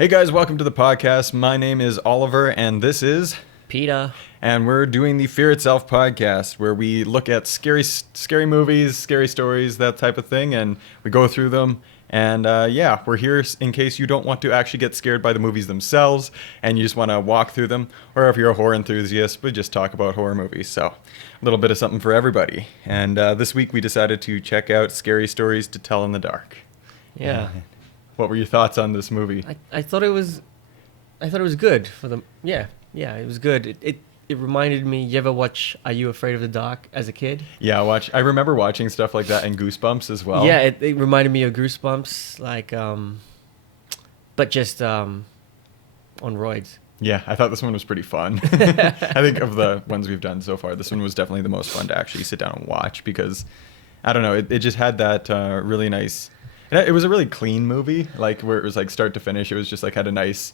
Hey guys, welcome to the podcast. My name is Oliver, and this is Peter. And we're doing the Fear Itself podcast, where we look at scary movies, scary stories, that type of thing, and we go through them. And we're here in case you don't want to actually get scared by the movies themselves, and you just want to walk through them, or if you're a horror enthusiast, we just talk about horror movies. So a little bit of something for everybody. And this week we decided to check out Scary Stories to Tell in the Dark. Yeah. What were your thoughts on this movie? I thought it was good for them. Yeah, it was good. It reminded me. You ever watch Are You Afraid of the Dark as a kid? Yeah, I remember watching stuff like that in Goosebumps as well. Yeah, it reminded me of Goosebumps, but just on roids. Yeah, I thought this one was pretty fun. I think of the ones we've done so far, this one was definitely the most fun to actually sit down and watch because, I don't know, it just had that really nice... It was a really clean movie, like where it was like start to finish. It was just like had a nice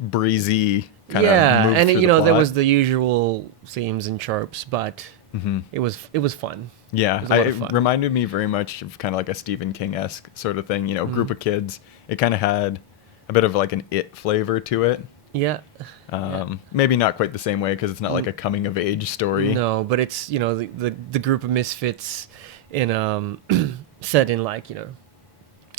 breezy kind of move and through you know the there plot. was the usual themes and tropes, but it was fun. Yeah, it was fun. reminded me very much of kind of like a Stephen King-esque sort of thing. You know, group of kids. It kind of had a bit of like an It flavor to it. Yeah. Maybe not quite the same way because it's not like a coming of age story. No, but it's the group of misfits in set in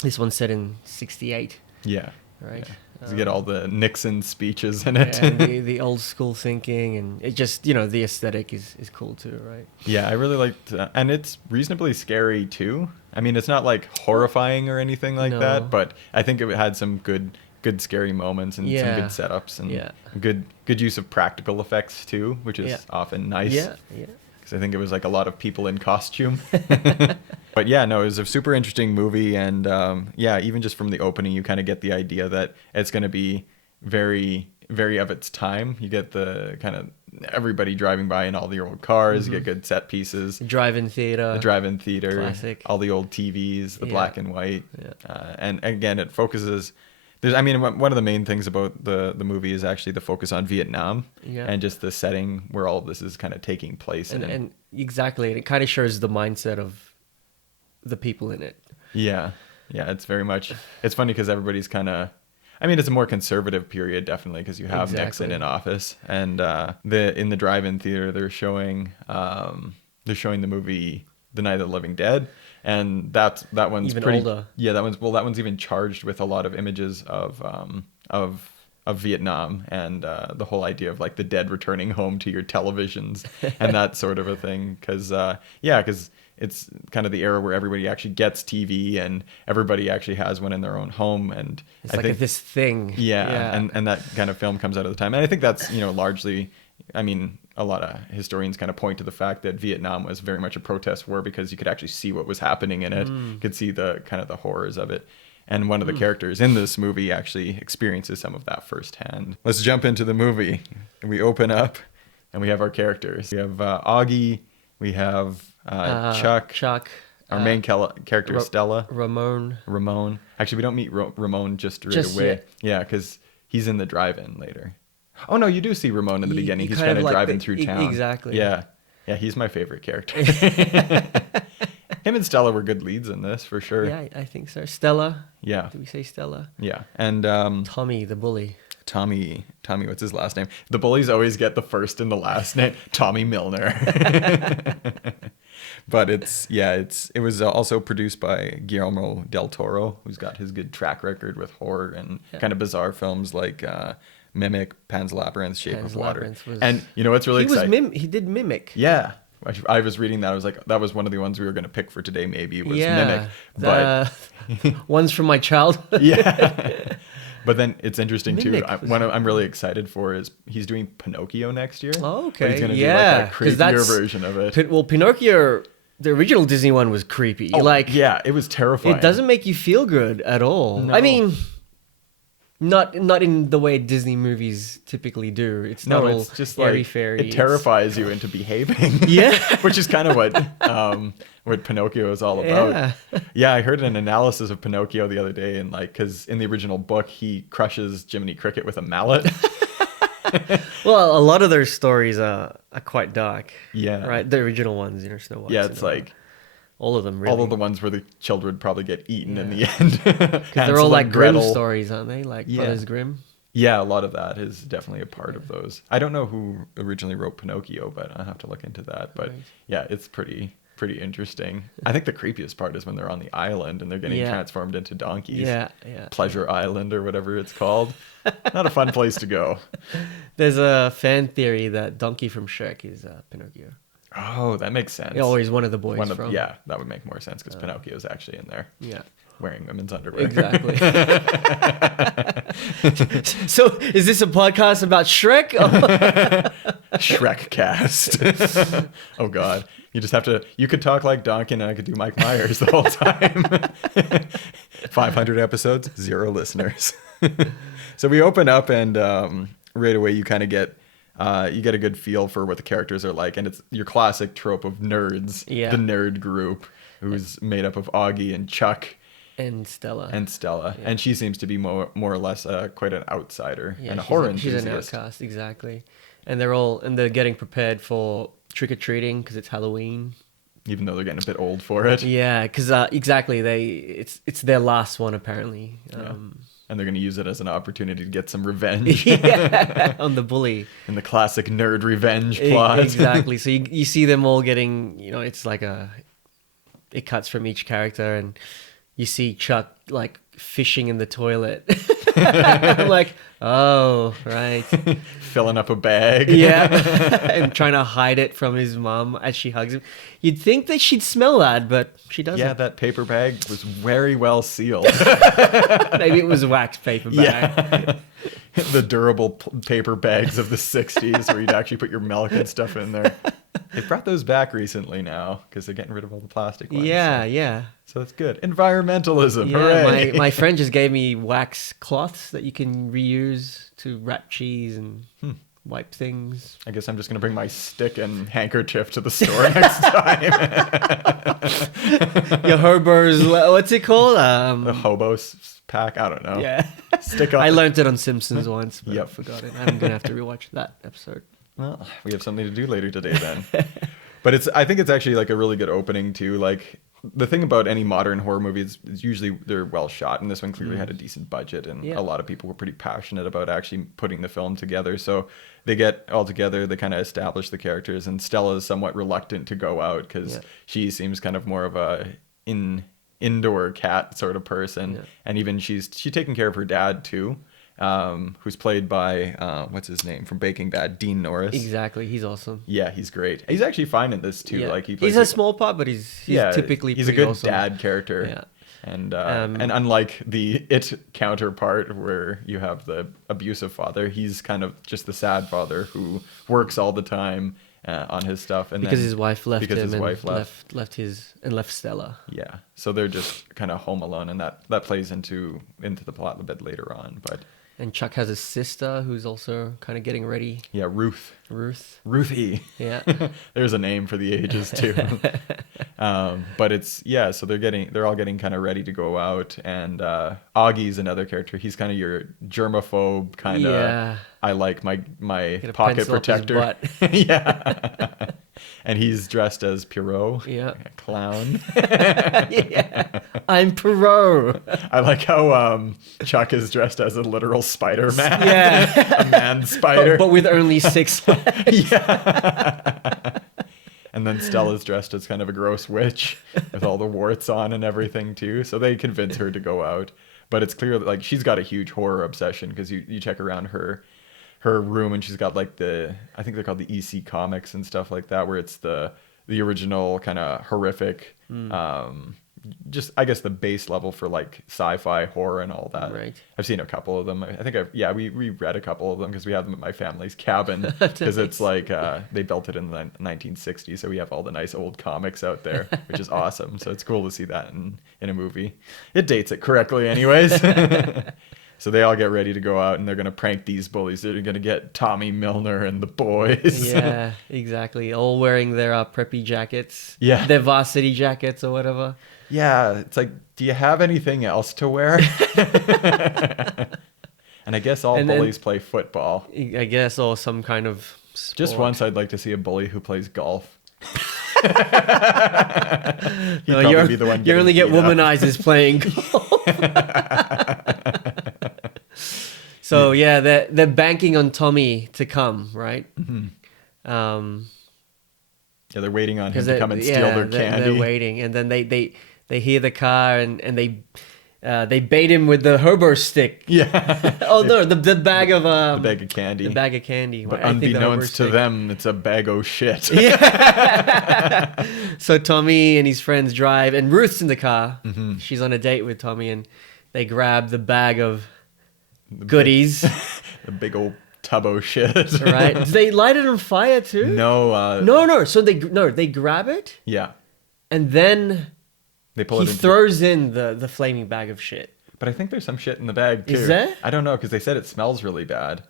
this one's set in 1968. Yeah. Right. Yeah. You get all the Nixon speeches in it. And the old school thinking, and it just, the aesthetic is cool too, right? Yeah, I really liked, and it's reasonably scary too. I mean, it's not like horrifying or anything like that, but I think it had some good scary moments and some good setups and good use of practical effects too, which is often nice. Yeah. I think it was like a lot of people in costume. But yeah, no, it was a super interesting movie. And even just from the opening, you kind of get the idea that it's going to be very, very of its time. You get the kind of everybody driving by in all the old cars. You get good set pieces. The drive-in theater. Classic. All the old TVs, the black and white. Yeah. And again, it focuses... one of the main things about the movie is actually the focus on Vietnam and just the setting where all of this is kind of taking place. And exactly, and it kind of shows the mindset of the people in it. Yeah, it's very much... It's funny because everybody's kind of... it's a more conservative period, definitely, because you have Nixon in office. And in the drive-in theater, they're showing the movie The Night of the Living Dead. And that one's even pretty older. Yeah, that one's even charged with a lot of images of Vietnam and the whole idea of like the dead returning home to your televisions and that sort of a thing. Because it's kind of the era where everybody actually gets TV and everybody actually has one in their own home. And it's I think this thing. Yeah. And that kind of film comes out of the time. And I think that's largely. A lot of historians kind of point to the fact that Vietnam was very much a protest war because you could actually see what was happening in it. You could see the kind of the horrors of it. And one of the characters in this movie actually experiences some of that firsthand. Let's jump into the movie. We open up and we have our characters. We have Augie. We have Chuck. Our main character is Stella. Ramon. Actually, we don't meet Ramon just right away. Yet. Yeah, because he's in the drive-in later. Oh, no, you do see Ramon in the beginning. He's kind of driving through town. Exactly. Yeah, he's my favorite character. Him and Stella were good leads in this, for sure. Yeah, I think so. Stella? Yeah. Did we say Stella? Yeah, and... Tommy, the bully. Tommy, what's his last name? The bullies always get the first and the last name. Tommy Milner. But it was also produced by Guillermo del Toro, who's got his good track record with horror and kind of bizarre films like... Mimic, Pan's Labyrinth, Shape of Water. And you know what's really exciting? He did Mimic. Yeah. I was reading that. I was like, that was one of the ones we were going to pick for today, maybe, was Mimic. But ones from my childhood. Yeah. But then it's interesting, Mimic too. One I'm really excited for is he's doing Pinocchio next year. Oh, okay. He's going to do like a creepier version of it. Pinocchio... The original Disney one was creepy. Oh, yeah, it was terrifying. It doesn't make you feel good at all. No. Not in the way Disney movies typically do. It's not all it's just airy-fairy. It terrifies you into behaving. Yeah. Which is kind of what Pinocchio is all about. Yeah, I heard an analysis of Pinocchio the other day, and because in the original book, he crushes Jiminy Cricket with a mallet. Well, a lot of their stories are quite dark. Yeah. Right? The original ones, Snow White. Yeah, it's like... All of them, really. All of the ones where the children probably get eaten in the Yeah. end. Because they're all Hansel like and Grimm Gretel. stories, aren't they? Like Yeah. Brothers Grimm. Yeah, a lot of that is definitely a part of those. I don't know who originally wrote Pinocchio, but I'll have to look into that. But Right. yeah, it's pretty interesting. I think the creepiest part is when they're on the island and they're getting Yeah. transformed into donkeys. Yeah, yeah. Pleasure Island or whatever it's called. Not a fun place to go. There's a fan theory that Donkey from Shrek is Pinocchio. Oh, that makes sense. Oh, he's one of the boys One of, from. yeah, that would make more sense because Pinocchio's actually in there Yeah. wearing women's underwear. Exactly. So, is this a podcast about Shrek? Shrek cast. Oh God. You just have to, you could talk like Donkey and I could do Mike Myers the whole time. 500 episodes, 0 listeners. So we open up and right away you kind of get, you get a good feel for what the characters are like. And it's your classic trope of nerds, Yeah. the nerd group who's made up of Augie and Chuck And Stella. Yeah. And she seems to be more or less quite an outsider and a she's horror she's an enthusiast. outcast, exactly. And they're getting prepared for trick or treating because it's Halloween. Even though they're getting a bit old for it. Yeah, because exactly it's their last one apparently. And they're going to use it as an opportunity to get some revenge. Yeah, on the bully. In the classic nerd revenge plot. Exactly. So you see them all getting, it's like it cuts from each character, and you see Chuck like fishing in the toilet. I'm like, oh, right. Filling up a bag. Yeah. And trying to hide it from his mom as she hugs him. You'd think that she'd smell that, but she doesn't. Yeah, that paper bag was very well sealed. Maybe it was a wax paper bag. Yeah. The durable paper bags of the 60s where you'd actually put your milk and stuff in there. They brought those back recently now because they're getting rid of all the plastic ones. Yeah, so, yeah. so that's good. Environmentalism. Yeah, Hooray. my friend just gave me wax cloths that you can reuse to wrap cheese and wipe things. I guess I'm just going to bring my stick and handkerchief to the store next time. Your hobo's, what's it called? The hobos pack. I don't know. Yeah. Stick on. I learned it on Simpsons once, but I Yep. forgot it. I'm gonna have to rewatch that episode. Well, we have something to do later today then. But I think it's actually like a really good opening too. Like the thing about any modern horror movie is usually they're well shot, and this one clearly had a decent budget, and Yeah. a lot of people were pretty passionate about actually putting the film together. So they get all together, they kind of establish the characters, and Stella is somewhat reluctant to go out because she seems kind of more of a indoor cat sort of person, and even she's taking care of her dad too. Who's played by what's his name from Breaking Bad, Dean Norris. Exactly, he's awesome. Yeah, he's great. He's actually fine in this too. Yeah. Like he plays he's a small part, but he's typically he's a pretty good awesome. dad character. Yeah. And unlike the It counterpart where you have the abusive father, he's kind of just the sad father who works all the time on his stuff, and because then, his wife left because him his and wife left. left Stella. Yeah, so they're just kind of home alone, and that plays into the plot a bit later on. But And Chuck has a sister who's also kind of getting ready. yeah, Ruth. Ruthie. Yeah. There's a name for the ages too. But it's so they're all getting kind of ready to go out, and Augie's another character. He's kind of your germaphobe kind of. Yeah. I like my Get a pocket pencil up his protector. butt. Yeah. And he's dressed as Pierrot. Yeah. A clown. Yeah. I'm Perot. I like how Chuck is dressed as a literal Spider-Man. Yeah. A man spider. But with only 6 legs. Yeah. And then Stella's dressed as kind of a gross witch with all the warts on and everything too. So they convince her to go out. But it's clear that like she's got a huge horror obsession because you check around her room and she's got like I think they're called the EC comics and stuff like that, where it's the original kind of horrific just I guess the base level for like sci-fi horror and all that. Right. I've seen a couple of them. I think we read a couple of them because we have them at my family's cabin because it's like they built it in the 1960s, so we have all the nice old comics out there, which is awesome. So it's cool to see that in a movie. It dates it correctly anyways. So they all get ready to go out and they're going to prank these bullies. They're going to get Tommy Milner and the boys. Yeah, exactly. All wearing their preppy jackets. Yeah. Their varsity jackets or whatever. Yeah, it's like, do you have anything else to wear? And I guess all bullies play football. I guess, or some kind of sport. Just once I'd like to see a bully who plays golf. He'd probably be the one you getting only get beat up. womanizers playing golf. So yeah, they're banking on Tommy to come, right? Um, Yeah, they're waiting on him because to come and steal their candy. they're waiting, and then they hear the car and they bait him with the hobo stick. Yeah. Oh no, the bag of the bag of candy. The bag of candy. But I think the hobo unbeknownst to stick. them, it's a bag of shit. Yeah. So Tommy and his friends drive, and Ruth's in the car. She's on a date with Tommy, and they grab the bag of goodies. The big old tub of shit. Right? Do they light it on fire too? No. No. So they grab it, Yeah. and then They pull he it into throws in the flaming bag of shit. But I think there's some shit in the bag too. Is there? I don't know because they said it smells really bad.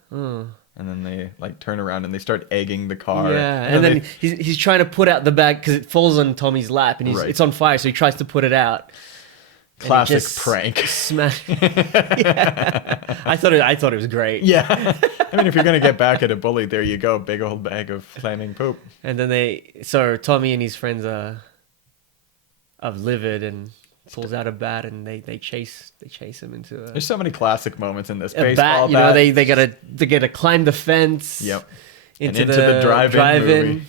And then they like turn around and they start egging the car. Yeah, and then he's trying to put out the bag because it falls on Tommy's lap, and Right. it's on fire. So he tries to put it out. And it Classic just prank. Smash. Yeah. I thought it was great. Yeah. I mean, if you're gonna get back at a bully, there you go, big old bag of flaming poop. And then Tommy and his friends are livid and pulls out a bat and they chase him into There's so many classic moments in this. a Baseball bat. You know, they gotta climb the fence. Yep. Into, And the drive-in drive-in.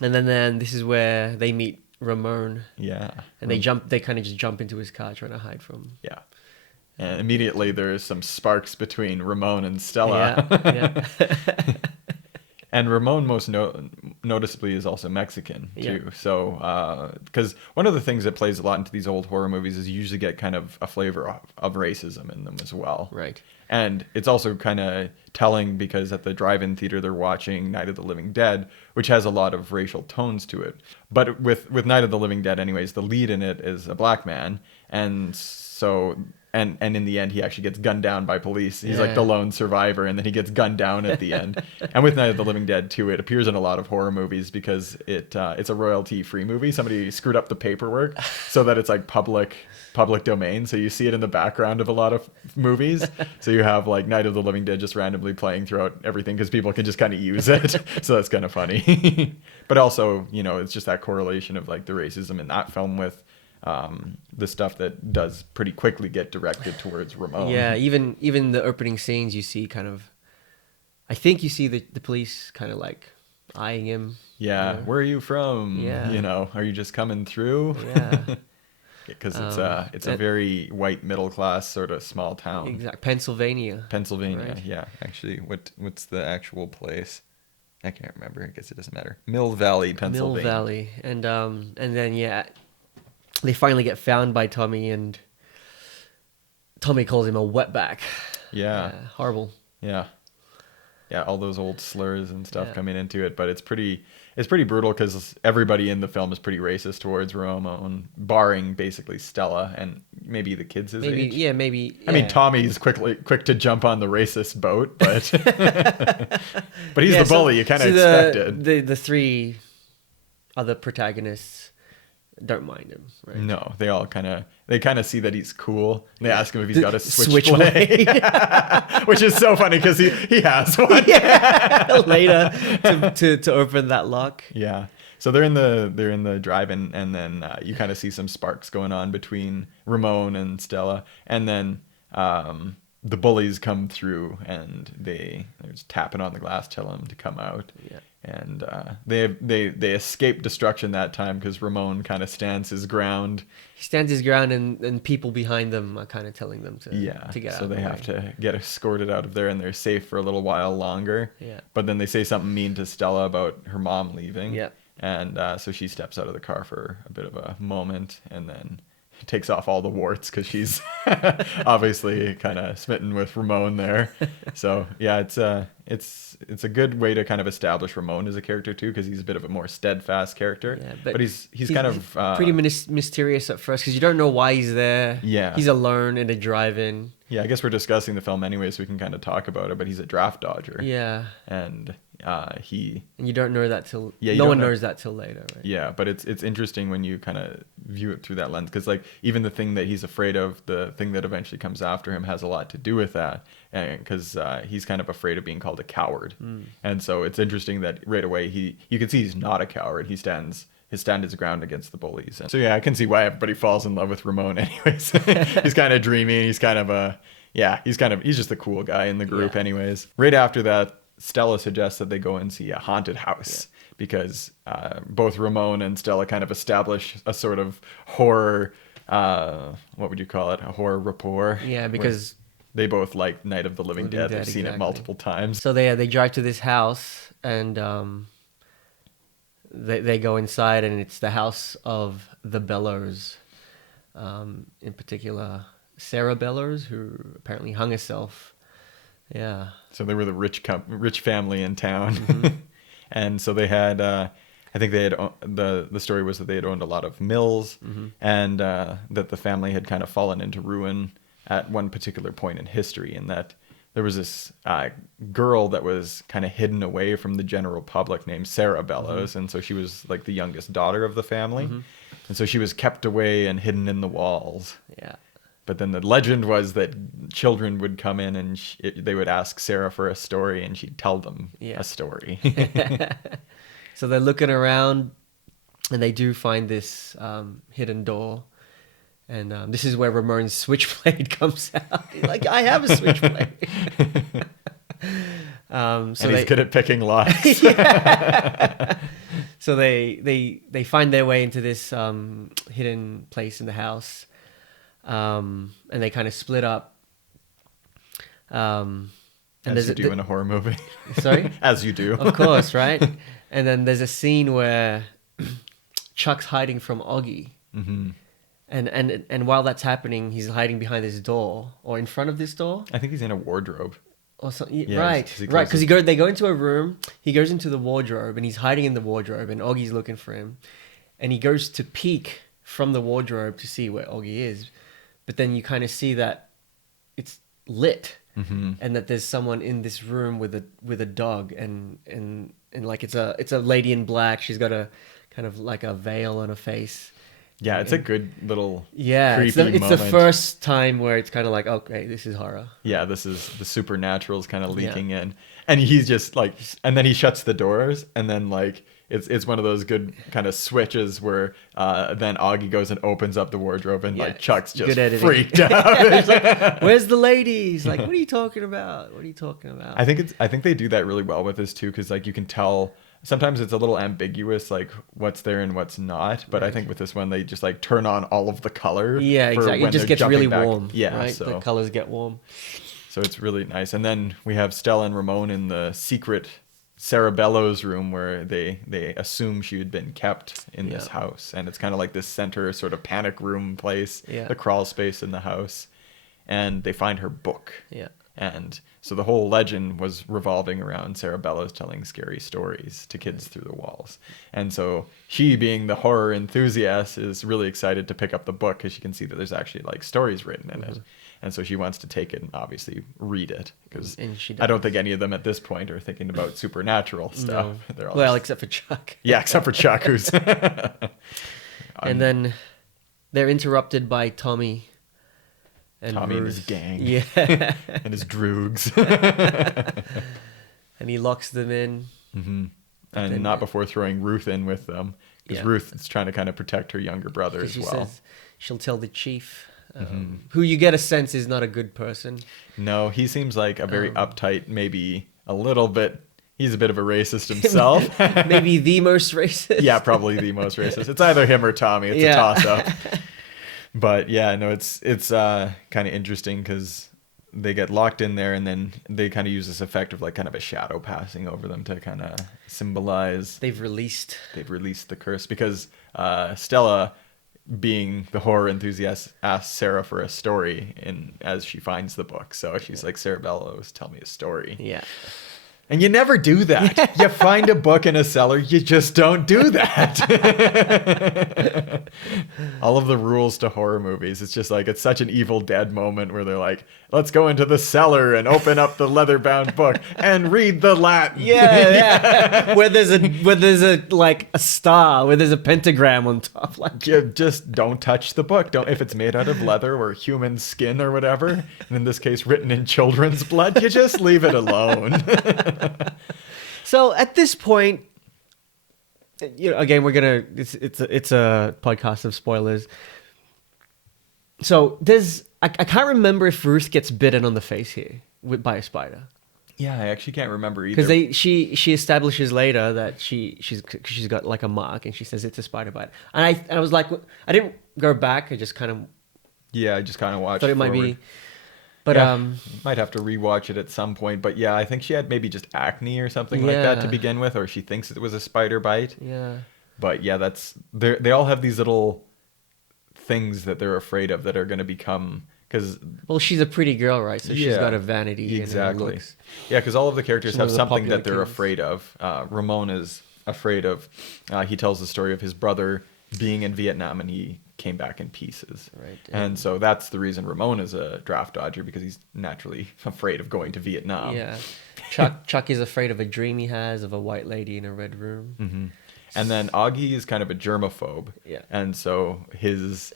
And then this is where they meet Ramon, Yeah. and they kind of just jump into his car trying to hide from. Yeah. And immediately there's some sparks between Ramon and Stella. Yeah. And Ramon most noticeably is also Mexican too. Yeah. So, because one of the things that plays a lot into these old horror movies is you usually get kind of a flavor of racism in them as well. Right. And it's also kind of telling because at the drive-in theater they're watching Night of the Living Dead, which has a lot of racial tones to it. But with Night of the Living Dead, anyways, the lead in it is a black man, and so. And in the end, he actually gets gunned down by police. He's like the lone survivor, and then he gets gunned down at the end. And with Night of the Living Dead, too, it appears in a lot of horror movies because it's a royalty-free movie. Somebody screwed up the paperwork so that it's like public domain. So you see it in the background of a lot of movies. So you have like Night of the Living Dead just randomly playing throughout everything because people can just kind of use it. So that's kind of funny. But also, you know, it's just that correlation of like the racism in that film with the stuff that does pretty quickly get directed towards Ramon. Yeah, even the opening scenes, you see kind of, I think you see the police kind of like eyeing him. Yeah, you know? where are you from? Yeah. You know, are you just coming through? Yeah. Because it's a very white middle class sort of small town. Exactly. Pennsylvania. Pennsylvania, Right. yeah. Actually, what's the actual place? I can't remember. I guess it doesn't matter. Mill Valley, Pennsylvania. Mill Valley. And then they finally get found by Tommy, and Tommy calls him a wetback. Yeah. Horrible. Yeah. Yeah, all those old slurs and stuff Yeah. coming into it, but it's pretty brutal because everybody in the film is pretty racist towards Ramon, barring basically Stella and maybe the kids his Maybe, age. yeah, maybe. I mean, yeah. Tommy's quick to jump on the racist boat, but but he's the bully. You kind of expected. The three other protagonists don't mind him, right? No, they kind of see that he's cool. They ask him if he's got a Switchblade. switchblade, which is so funny because he has one. Yeah, later to open that lock. Yeah. So they're in the drive-in, and then you kind of see some sparks going on between Ramon and Stella, and then the bullies come through, and they're just tapping on the glass, telling them to come out. Yeah. And they escape destruction that time because Ramon kind of stands his ground. He stands his ground, and people behind them are kind of telling them to get out. So of the they way. have to get escorted out of there, and they're safe for a little while longer. Yeah. But then they say something mean to Stella about her mom leaving. Yeah. And so she steps out of the car for a bit of a moment, and then takes off all the warts because she's obviously kind of smitten with Ramon there. So yeah, it's a good way to kind of establish Ramon as a character too, because he's a bit of a more steadfast character. Yeah, but he's kind of pretty mysterious at first because you don't know why he's there. Yeah. He's alone in a drive-in. Yeah, I guess we're discussing the film anyway, so we can kind of talk about it. But he's a draft dodger. Yeah. And he. And you don't know that till. Yeah, no one knows that till later, right? Yeah, but it's interesting when you kind of view it through that lens, because like even the thing that he's afraid of, the thing that eventually comes after him, has a lot to do with that, and because he's kind of afraid of being called a coward, and so it's interesting that right away you can see he's not a coward. He stands stand his ground against the bullies. And so yeah, I can see why everybody falls in love with Ramon anyways. He's kind of dreamy. He's kind of he's just the cool guy in the group anyways. Right after that, Stella suggests that they go and see a haunted house because both Ramon and Stella kind of establish a sort of horror, what would you call it? A horror rapport. Yeah, because they both like Night of the Living Dead. They've seen it multiple times. So they drive to this house and they go inside, and it's the house of the Bellows. In particular, Sarah Bellows, who apparently hung herself. Yeah. So they were the rich family in town, and so they had. I think they had the story was that they had owned a lot of mills, and that the family had kind of fallen into ruin at one particular point in history, and that there was this girl that was kind of hidden away from the general public named Sarah Bellows, and so she was like the youngest daughter of the family, and so she was kept away and hidden in the walls. Yeah. But then the legend was that children would come in and they would ask Sarah for a story, and she'd tell them a story. So they're looking around, and they do find this hidden door. And this is where Ramon's switchblade comes out. He's like, I have a switchblade. And he's good at picking locks. So they find their way into this hidden place in the house. And they kind of split up. And as you do in a horror movie. Sorry? As you do. Of course, right? And then there's a scene where Chuck's hiding from Augie. Mm-hmm. And while that's happening, he's hiding behind this door or in front of this door. I think he's in a wardrobe. Or something. Yeah, right. Because they go into a room. He goes into the wardrobe and he's hiding in the wardrobe, and Augie's looking for him. And he goes to peek from the wardrobe to see where Augie is, but then you kind of see that it's lit, and that there's someone in this room with a dog, and like it's a lady in black. She's got a kind of like a veil on her face. Yeah, it's a good little it's the first time where it's kind of like, okay, this is horror. Yeah, this is the supernatural's kind of leaking in, and he's just like, and then he shuts the doors, and then like it's one of those good kind of switches where then Augie goes and opens up the wardrobe, and like Chuck's just freaked out. He's like, where's the lady? He's like, what are you talking about? What are you talking about? I think they do that really well with this too, because like you can tell. Sometimes it's a little ambiguous, like what's there and what's not. But I think with this one, they just like turn on all of the color. Yeah, exactly. It just gets really warm. Yeah, right? So the colors get warm. So it's really nice. And then we have Stella and Ramon in the secret Sarah Bellows room where they assume she had been kept in this house. And it's kind of like this center sort of panic room place, the crawl space in the house. And they find her book. Yeah. And so the whole legend was revolving around Sarah Bellows telling scary stories to kids through the walls. And so she, being the horror enthusiast, is really excited to pick up the book because she can see that there's actually like stories written in it. And so she wants to take it and obviously read it, because I don't think any of them at this point are thinking about supernatural stuff. No. They're all well, except for Chuck. Yeah, except for Chuck, who's... And then they're interrupted by Tommy. And Tommy and his gang. Yeah. And his droogs. And he locks them in. Mm-hmm. And not before throwing Ruth in with them. Because Ruth is trying to kind of protect her younger brother as well. Says she'll tell the chief, who you get a sense is not a good person. No, he seems like a very uptight, maybe a little bit... He's a bit of a racist himself. Maybe the most racist. Yeah, probably the most racist. It's either him or Tommy. It's a toss-up. But yeah, no, it's kind of interesting because they get locked in there, and then they kind of use this effect of like kind of a shadow passing over them to kind of symbolize they've released the curse, because Stella, being the horror enthusiast, asks Sarah for a story as she finds the book. So she's like, Sarah Bellows, tell me a story. Yeah. And you never do that. You find a book in a cellar, you just don't do that. All of the rules to horror movies. It's just like, it's such an Evil Dead moment where they're like, let's go into the cellar and open up the leather-bound book and read the Latin. Yeah. Where there's a like a star, where there's a pentagram on top. Like, you just don't touch the book. If it's made out of leather or human skin or whatever, and in this case written in children's blood, you just leave it alone. So at this point, again, it's a podcast of spoilers. So I can't remember if Ruth gets bitten on the face here by a spider. Yeah, I actually can't remember either. Because she establishes later that she's got like a mark, and she says it's a spider bite. And I was like, I didn't go back. I just kind of I just kind of watched. thought it might be, but might have to rewatch it at some point. But yeah, I think she had maybe just acne or something like that to begin with, or she thinks it was a spider bite. Yeah. But yeah, they all have these little things that they're afraid of that are going to become. Well, she's a pretty girl, right? So she's got a vanity. Exactly. Yeah, because all of the characters have something that they're afraid of. Ramon is afraid of. He tells the story of his brother being in Vietnam and he came back in pieces. Right. And so that's the reason Ramon is a draft dodger, because he's naturally afraid of going to Vietnam. Yeah. Chuck is afraid of a dream he has of a white lady in a red room. Mm-hmm. And then Augie is kind of a germaphobe. Yeah. And so his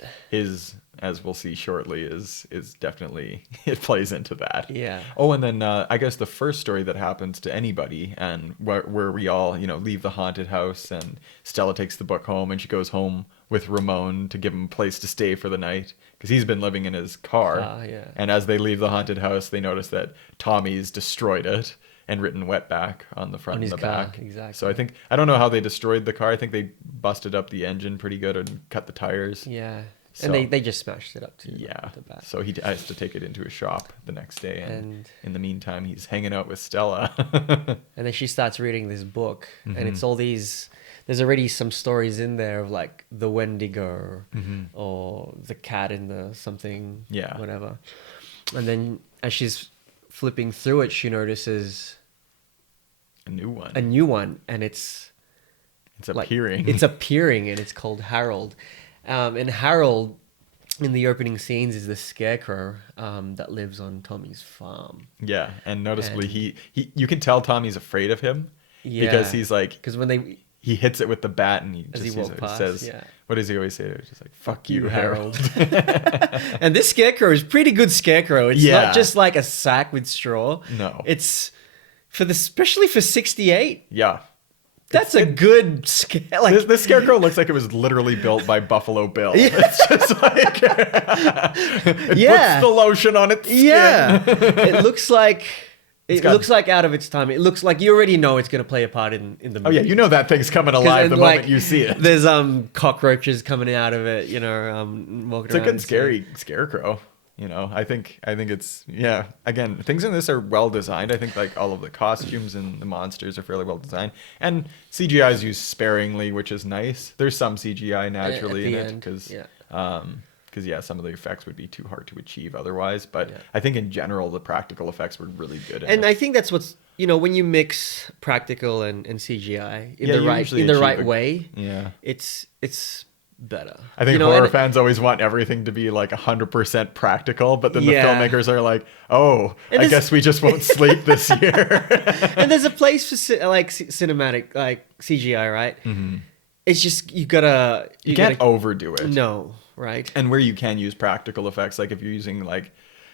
as we'll see shortly is definitely, it plays into that. Yeah. Oh, and then I guess the first story that happens to anybody, and where we all leave the haunted house, and Stella takes the book home, and she goes home with Ramon to give him a place to stay for the night, because he's been living in his car. Yeah. And as they leave the haunted house, they notice that Tommy's destroyed it and written wetback on the front and the back. Exactly. So I don't know how they destroyed the car. I think they busted up the engine pretty good and cut the tires. Yeah. So, and they just smashed it up too. Yeah. The back. So he has to take it into his shop the next day. And in the meantime, he's hanging out with Stella. And then she starts reading this book. Mm-hmm. And it's all these... There's already some stories in there of like the Wendigo or the cat in the something, whatever. And then as she's flipping through it, she notices a new one, and it's appearing. It's appearing, and it's called Harold. And Harold, in the opening scenes, is the scarecrow that lives on Tommy's farm. Yeah, and noticeably, he you can tell Tommy's afraid of him because he's like, because when he hits it with the bat and he says, what does he always say? It's just like, fuck you, Harold. And this scarecrow is pretty good scarecrow. It's not just like a sack with straw. No. It's especially for 68. Yeah. That's a good scare. Like, this scarecrow looks like it was literally built by Buffalo Bill. Yeah. It's just like it puts the lotion on its skin. Yeah. It looks like looks like out of its time. It looks like you already know it's going to play a part in the movie. Oh yeah, you know that thing's coming alive the moment you see it. There's cockroaches coming out of it, walking around. It's a good scary scarecrow. I think it's again, things in this are well designed. I think like all of the costumes and the monsters are fairly well designed, and CGI is used sparingly, which is nice. There's some CGI naturally in it because some of the effects would be too hard to achieve otherwise, but I think in general the practical effects were really good in I think that's what's when you mix practical and CGI in the right way, it's better. I think horror fans always want everything to be like 100% practical, but then the filmmakers are like, I guess we just won't sleep this year. And there's a place for like cinematic, like CGI, right? Mm-hmm. It's just you can't overdo it. No, right? And where you can use practical effects, like if you're using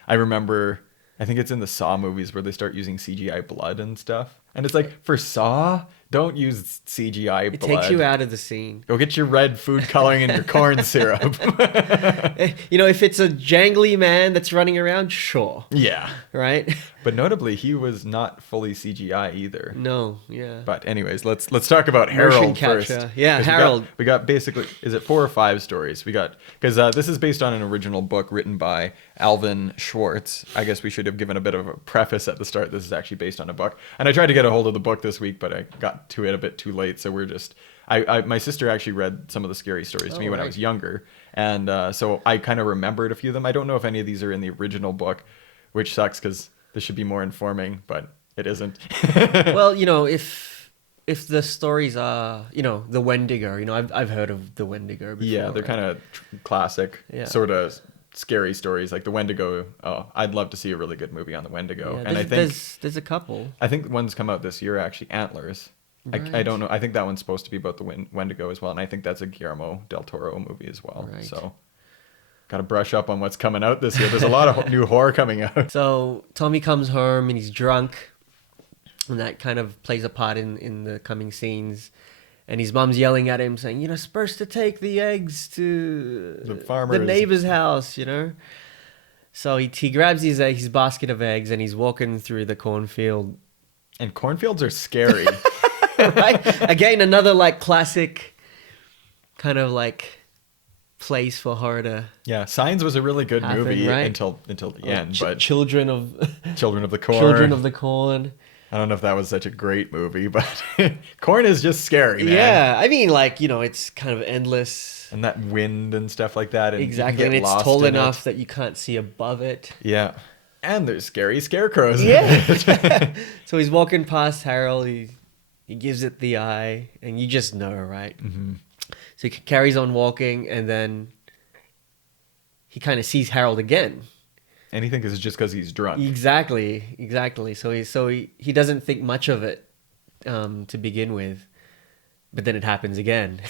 I remember, I think it's in the Saw movies where they start using CGI blood and stuff, and it's like, for Saw, don't use CGI blood. It takes you out of the scene. Go get your red food coloring and your corn syrup. If it's a jangly man that's running around, sure. Yeah. Right? But notably, he was not fully CGI either. No, yeah. But anyways, let's talk about Harold first. Yeah, Harold. We got basically, is it 4 or 5 stories? Because this is based on an original book written by Alvin Schwartz. I guess we should have given a bit of a preface at the start. This is actually based on a book. And I tried to get a hold of the book this week, but I got to it a bit too late. So we're just... my sister actually read some of the scary stories to me when I was younger. And so I kind of remembered a few of them. I don't know if any of these are in the original book, which sucks because this should be more informing, but it isn't. Well, if the stories are, the Wendigo, I've heard of the Wendigo before. Yeah, they're kind of classic, sort of scary stories. Like the Wendigo. Oh, I'd love to see a really good movie on the Wendigo. Yeah, and I think there's a couple. I think one's come out this year, actually, Antlers. Right. I don't know. I think that one's supposed to be about the Wendigo as well, and I think that's a Guillermo del Toro movie as well. Right. So, got to brush up on what's coming out this year. There's a lot of new horror coming out. So Tommy comes home and he's drunk, and that kind of plays a part in the coming scenes. And his mom's yelling at him saying, you're supposed to take the eggs to the neighbor's house, So he grabs his basket of eggs and he's walking through the cornfield. And cornfields are scary. Right? Again, another like classic kind of like place for horror to Yeah, Signs was a really good happen, movie right? until the end, but Children of Children of the Corn. Children of the Corn. I don't know if that was such a great movie, but Corn is just scary, man. Yeah, I mean, like, it's kind of endless. And that wind and stuff like that. And you can Exactly, get and it's lost tall in enough it. that you can't see above it. Yeah. And there's scary scarecrows. Yeah. So he's walking past Harold. He gives it the eye, and you just know, right? Mm-hmm. So he carries on walking, and then he kind of sees Harold again. And he thinks it's just because he's drunk. Exactly. So he doesn't think much of it to begin with, but then it happens again.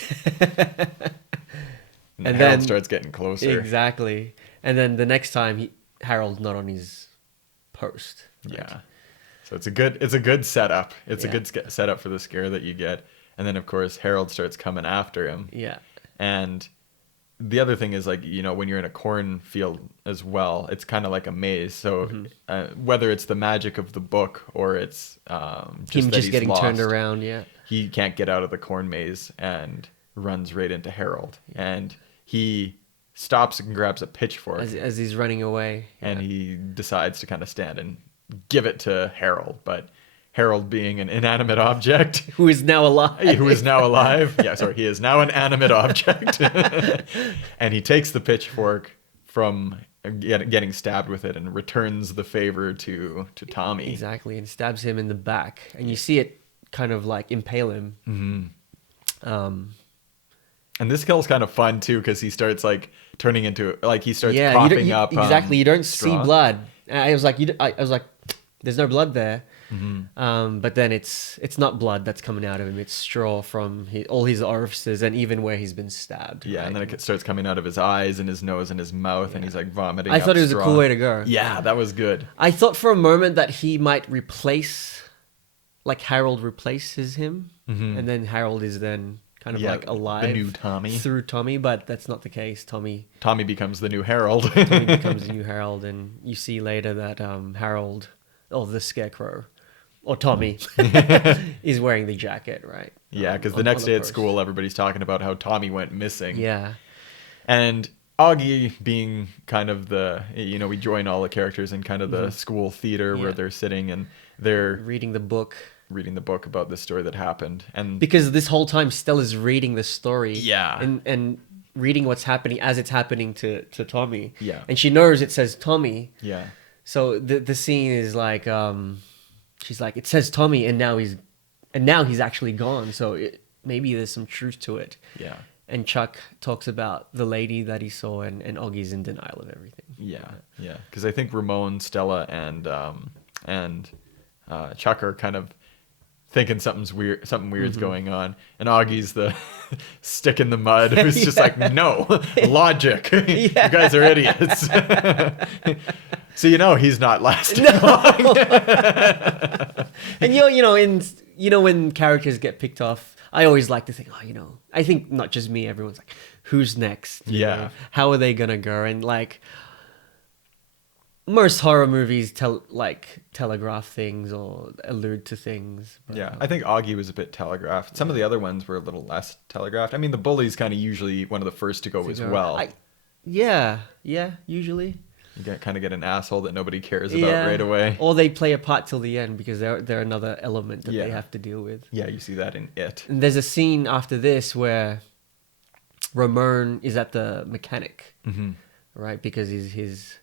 And Harold starts getting closer. Exactly. And then the next time, Harold's not on his post. Right? Yeah. So it's a good setup. It's a Yeah. good setup for the scare that you get. And then, of course, Harold starts coming after him. Yeah. And the other thing is, like, when you're in a cornfield as well, it's kind of like a maze. So whether it's the magic of the book or it's Him that just he's getting lost, turned around, yeah. he can't get out of the corn maze and runs right into Harold. And he stops and grabs a pitchfork. As he's running away. And he decides to kind of stand and give it to Harold. But Harold, being an inanimate object, Who is now alive. Yeah, sorry, he is now an animate object. And he takes the pitchfork from getting stabbed with it and returns the favor to Tommy. Exactly, and stabs him in the back. And you see it kind of like impale him. Mm-hmm. And this kill's kind of fun too, because he starts like turning into, like, he starts Yeah, coughing up. exactly. You don't straw. see blood. And I was like, there's no blood there. Mm-hmm. But then it's not blood that's coming out of him. It's straw from all his orifices and even where he's been stabbed. Yeah, right? and then it starts coming out of his eyes and his nose and his mouth, and he's like vomiting. I thought up it was straw. a cool way to go. Yeah, that was good. I thought for a moment that he might replace, like Harold replaces him, and then Harold is then kind of like alive, the new Tommy through Tommy, but that's not the case. Tommy becomes the new Harold. Tommy becomes the new Harold, and you see later that Harold, or the Scarecrow, or Tommy, is wearing the jacket, right? Yeah, because the next day at school, everybody's talking about how Tommy went missing. Yeah. And Augie, being kind of we join all the characters in kind of the school theater where they're sitting and they're reading the book about this story that happened. And because this whole time Stella's reading the story. Yeah. And reading what's happening as it's happening to Tommy. Yeah. And she knows it says Tommy. Yeah. So the scene is like, she's like, it says Tommy, and now he's actually gone. So maybe there's some truth to it. Yeah. And Chuck talks about the lady that he saw, and Augie's in denial of everything. Yeah. Yeah. Because I think Ramon, Stella, and Chuck are kind of thinking something weird's going on, and Augie's the stick in the mud who's just like, no, logic. You guys are idiots. So he's not lasting long. And when characters get picked off, I always like to think, I think not just me, everyone's like, who's next? You know? How are they gonna go? And like most horror movies telegraph things or allude to things. But, yeah, I think Augie was a bit telegraphed. Some of the other ones were a little less telegraphed. I mean, the bully's kind of usually one of the first to go as well. Usually. You kind of get an asshole that nobody cares about right away. Or they play a part till the end because they're another element that they have to deal with. Yeah, you see that in It. And there's a scene after this where Ramon is at the mechanic, right? Because his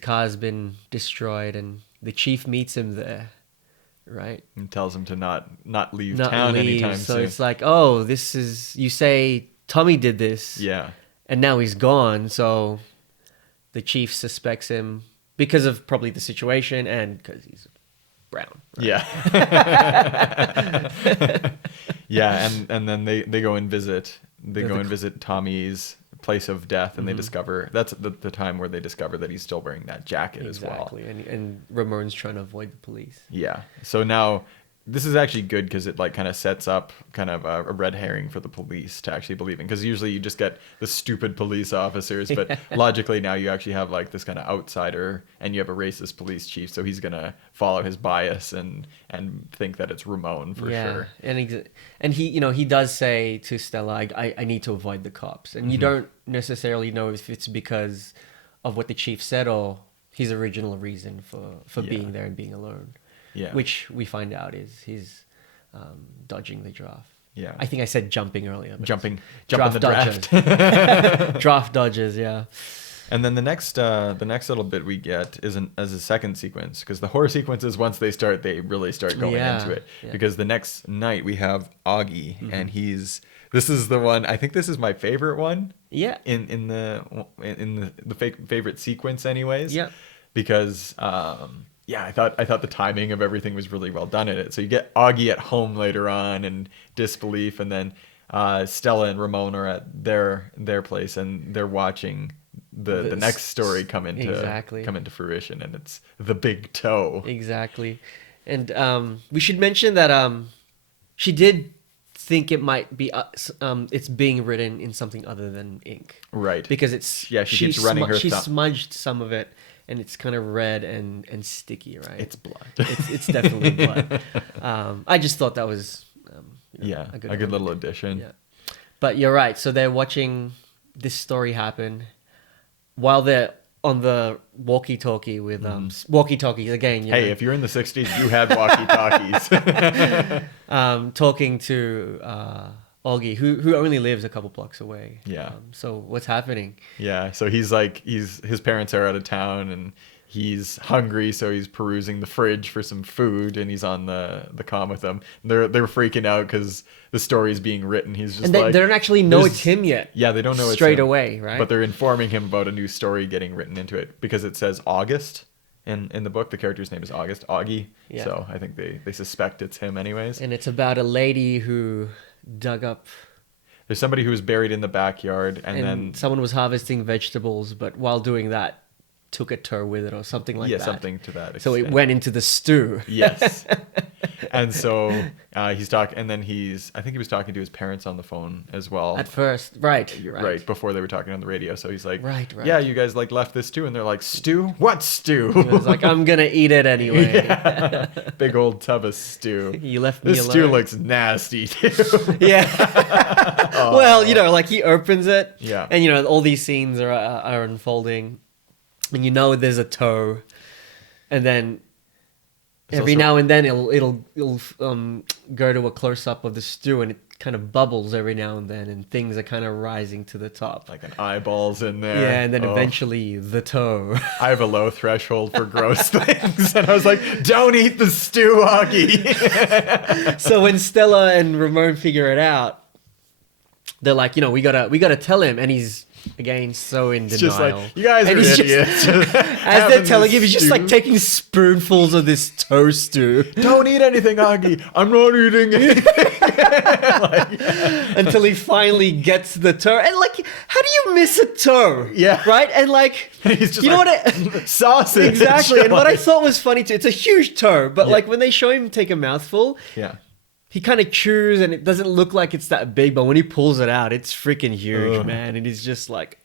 car's been destroyed, and the chief meets him there, right? And tells him to not leave town anytime soon. So it's like, you say Tommy did this. Yeah. And now he's gone, so the chief suspects him because of probably the situation and because he's brown. Right? Yeah. Yeah, and then they go and visit. They go and visit Tommy's place of death, and they discover that's the time where they discover that he's still wearing that jacket as well. Exactly, and Ramon's trying to avoid the police. Yeah. So now this is actually good because it like kind of sets up kind of a red herring for the police to actually believe in, because usually you just get the stupid police officers, but logically now you actually have like this kind of outsider, and you have a racist police chief, so he's gonna follow his bias and think that it's Ramon for sure. And he, you know, he does say to Stella, I need to avoid the cops, and you don't necessarily know if it's because of what the chief said or his original reason for being there and being alone. Yeah. Which we find out is he's dodging the draft. Yeah. I think I said jumping earlier. But Jumping draft the dodges. draft. Draft dodges, yeah. And then the next little bit we get is as a second sequence, because the horror sequences, once they start, they really start going into it. Yeah. Because the next night we have Augie, and this is the one, I think this is my favorite one. Yeah. In the favorite sequence, anyways. Yeah. Because I thought the timing of everything was really well done in it. So you get Augie at home later on and disbelief, and then Stella and Ramon are at their place, and they're watching the next story come into fruition, and it's the big toe. Exactly. And we should mention that she did think it might be it's being written in something other than ink, right? Because it's she keeps running her she thumb. Smudged some of it, and it's kind of red and sticky, right? It's blood. It's definitely blood. I just thought that was a good little addition. Yeah. But you're right. So they're watching this story happen while they're on the walkie-talkie with walkie-talkies again. You know, if you're in the 60s, you had walkie-talkies. Talking to Augie, who only lives a couple blocks away. Yeah. So what's happening? Yeah. So his parents are out of town, and he's hungry, so he's perusing the fridge for some food, and he's on the comm with them. They're freaking out because the story's being written. He's just they don't actually know it's him yet. Yeah, they don't know straight it's him, away, right? But they're informing him about a new story getting written into it, because it says August in the book. The character's name is August, Augie. Yeah. So I think they suspect it's him anyways. And it's about a lady who dug up. There's somebody who was buried in the backyard, and then someone was harvesting vegetables, but while doing that, took a toe with it or something like that. Yeah, something to that extent. So it went into the stew. Yes. And so he's talking, and then I think he was talking to his parents on the phone as well. At first, right. Right, before they were talking on the radio. So he's like, right. Yeah, you guys like left this stew, and they're like, stew? What stew? He was like, I'm gonna eat it anyway. Yeah. Big old tub of stew. You left me alone. This stew looks nasty too. Yeah. Well, like he opens it. Yeah. And all these scenes are unfolding. And there's a toe, and then every now and then it'll go to a close up of the stew, and it kind of bubbles every now and then, and things are kind of rising to the top, like an eyeball's in there. Yeah, and then eventually the toe. I have a low threshold for gross things, and I was like, "Don't eat the stew, Augie." So when Stella and Ramon figure it out, they're like, we gotta tell him, and he's. Again, so in denial. Just like, you guys are idiots. As they're telling him, he's just like taking spoonfuls of this toast stew. Don't eat anything, Augie. I'm not eating anything. Until he finally gets the toe. And how do you miss a toe? Yeah. Right? And he's just sausage. Exactly. And what I thought was funny too, it's a huge toe, but when they show him take a mouthful. Yeah. He kind of chews, and it doesn't look like it's that big, but when he pulls it out, it's freaking huge, man. And he's just like...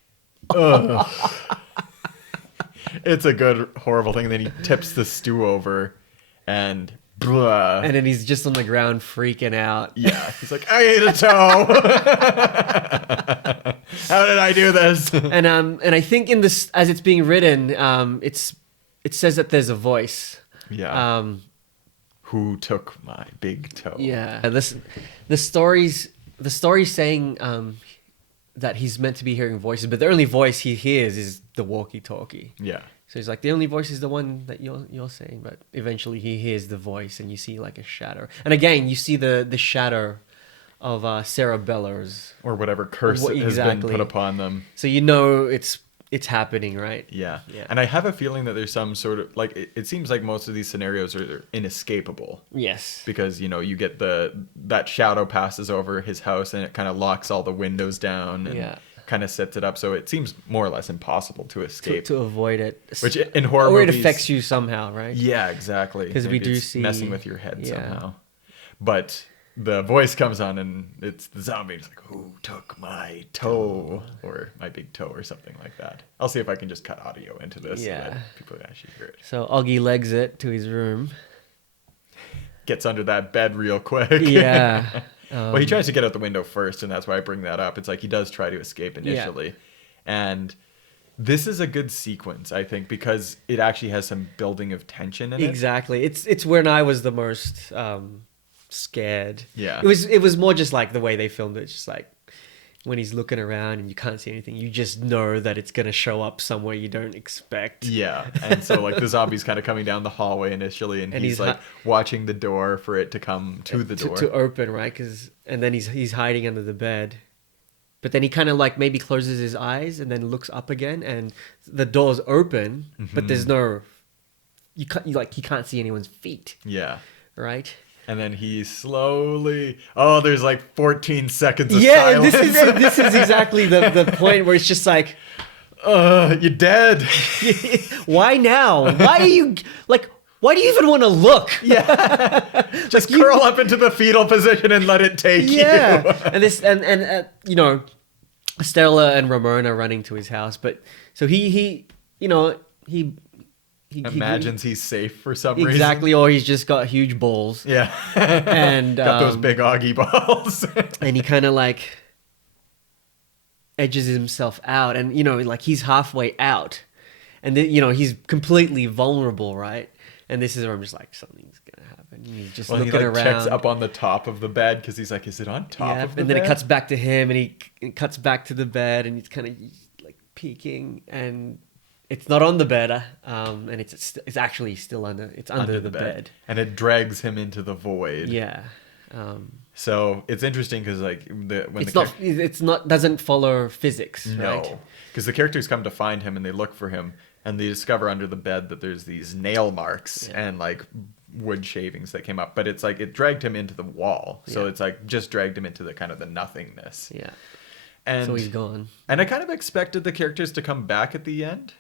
It's a good, horrible thing. And then he tips the stew over, and... Blah. And then he's just on the ground freaking out. Yeah. He's like, I ate a toe! How did I do this? And I think in this, as it's being written, it says that there's a voice. Yeah. Who took my big toe? Yeah. The story's saying that he's meant to be hearing voices, but the only voice he hears is the walkie-talkie. Yeah. So he's like, the only voice is the one that you're saying, but eventually he hears the voice, and you see a shadow. And again, you see the shadow of Sarah Bellows. Or whatever curse has been put upon them. So it's happening, right? Yeah. And I have a feeling that there's some sort of it seems like most of these scenarios are inescapable. Yes. Because you get that shadow passes over his house, and it kind of locks all the windows down and kind of sets it up, so it seems more or less impossible to escape. To avoid it. Which in horror movies, it affects you somehow, right? Yeah, exactly. Because we do see messing with your head somehow. But the voice comes on and it's the zombie. It's like, who took my toe? Or my big toe or something like that. I'll see if I can just cut audio into this so that people can actually hear it. So Oggy legs it to his room. Gets under that bed real quick. Yeah. Well, he tries to get out the window first, and that's why I bring that up. It's like he does try to escape initially. And this is a good sequence, I think, because it actually has some building of tension in it. Exactly. It's when I was the most scared. Yeah. It was more just like the way they filmed it. It's just like when he's looking around and you can't see anything, you just know that it's gonna show up somewhere you don't expect. Yeah, and so like the zombie's kind of coming down the hallway initially, and he's like watching the door for it to come to the door to open, right? And then he's hiding under the bed, but then he kind of like maybe closes his eyes and then looks up again, and the door's open, but there's no you can't see anyone's feet. Yeah, right. And then he slowly... Oh, there's like 14 seconds of silence. And this is exactly the point where it's just like... You're dead. Why now? Why do you even want to look? Yeah. Just curl up into the fetal position and let it take you. And this... And you know, Stella and Ramona are running to his house. But... So he imagines he's safe for some reason. Exactly, or he's just got huge balls. Yeah. And got those big Augie balls. And he kind of like edges himself out, and you know, like he's halfway out, and then, you know, he's completely vulnerable, right? And this is where I'm just like, something's gonna happen. And he's just looking around. Checks up on the top of the bed because he's like, is it on top of the bed? And then it cuts back to him, and he cuts back to the bed, and he's kind of like peeking, and it's not on the bed, and it's actually still under the bed, and it drags him into the void. Yeah. So it's interesting because like doesn't follow physics, right? No, because the characters come to find him and they look for him and they discover under the bed that there's these nail marks and like wood shavings that came up, but it's like it dragged him into the wall, so it's like just dragged him into the kind of the nothingness. Yeah. And so he's gone. And I kind of expected the characters to come back at the end.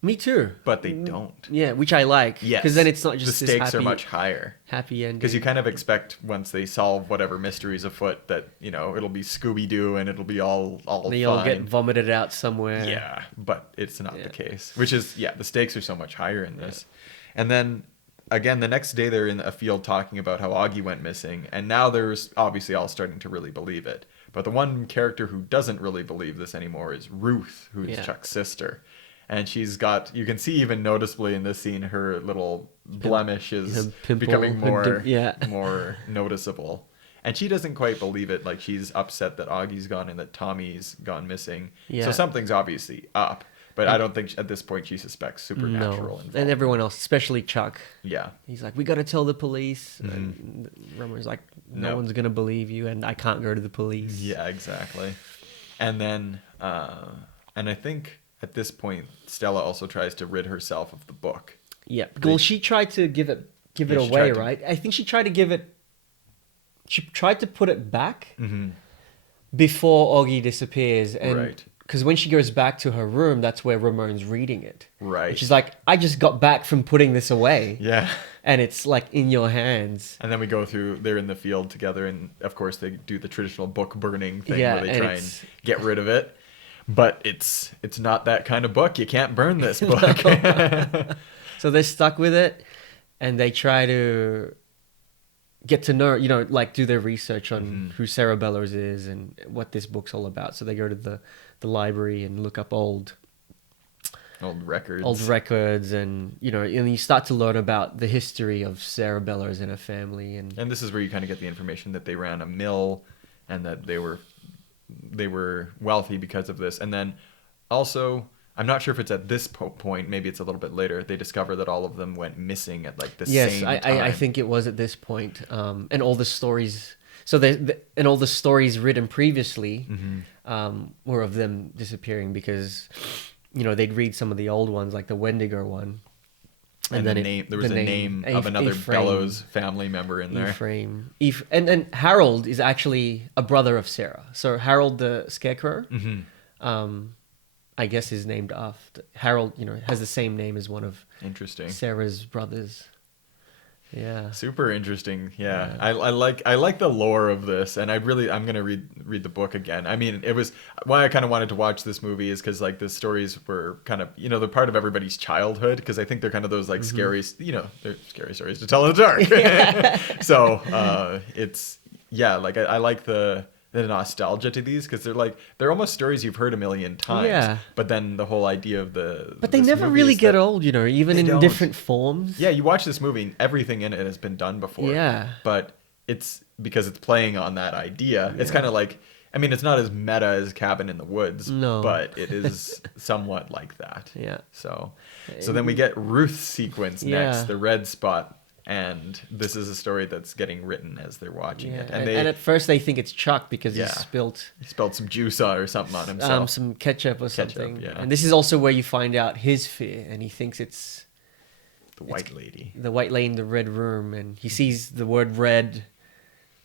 Me too. But they don't. Yeah, which I like. Yes. Because then it's not just the stakes are much higher. Happy ending. Because you kind of expect once they solve whatever mysteries afoot that, you know, it'll be Scooby-Doo and it'll be all fine. They all get vomited out somewhere. Yeah, but it's not the case. Which is, the stakes are so much higher in this. Yeah. And then, again, the next day they're in a field talking about how Augie went missing. And now they're obviously all starting to really believe it. But the one character who doesn't really believe this anymore is Ruth, who is Chuck's sister. And she's got, you can see even noticeably in this scene, her little blemish is becoming more noticeable. And she doesn't quite believe it. Like, she's upset that Augie's gone and that Tommy's gone missing. Yeah. So something's obviously up. But I don't think at this point she suspects supernatural involvement. And everyone else, especially Chuck. Yeah. He's like, we got to tell the police. Mm-hmm. And Romer's like, no one's going to believe you and I can't go to the police. Yeah, exactly. And then, and I think... At this point, Stella also tries to rid herself of the book. Yeah. Well, she tried to give it away, right? I think she tried to give it... She tried to put it back before Augie disappears. And because when she goes back to her room, that's where Ramon's reading it. Right. And she's like, I just got back from putting this away. Yeah. And it's like in your hands. And then we go through, they're in the field together. And of course, they do the traditional book burning thing where they try and get rid of it. But it's not that kind of book. You can't burn this book. So they're stuck with it, and they try to get to know, you know, like do their research on who Sarah Bellows is and what this book's all about. So they go to the library and look up old records, and you know, and you start to learn about the history of Sarah Bellows and her family. And this is where you kind of get the information that they ran a mill, and that they were wealthy because of this. And then also, I'm not sure if it's at this point, maybe it's a little bit later, they discover that all of them went missing at like the same time. Yes, I think it was at this point. And all the stories, and all the stories written previously were of them disappearing because, you know, they'd read some of the old ones, like the Wendigo one. And then there was a name of another Bellows family member in there. Ephraim. And Harold is actually a brother of Sarah. So Harold the Scarecrow, I guess is named after... Harold, you know, has the same name as one of Sarah's brothers. Yeah. Super interesting. Yeah. I like the lore of this, and I'm gonna read the book again. I mean, it was why I kind of wanted to watch this movie is because like the stories were kind of they're part of everybody's childhood because I think they're kind of those like scary they're scary stories to tell in the dark. So it's like I like the nostalgia to these because they're almost stories you've heard a million times. Yeah. But then the whole idea of But they this never movie really is get that old, even they in don't. different forms. Yeah, you watch this movie and everything in it has been done before. Yeah. But it's because it's playing on that idea. It's kind of like, I mean, it's not as meta as Cabin in the Woods, No. but it is somewhat like that. Yeah. So then we get Ruth's sequence next, Yeah. the red spot. And this is a story that's getting written as they're watching Yeah. it. And at first they think it's Chuck because he Yeah. spilt he spilled some juice or something on himself. some ketchup or Ketchup, something. yeah. And this is also where you find out his fear, and he thinks it's The white lady. the white lady in the red room, and he sees the word red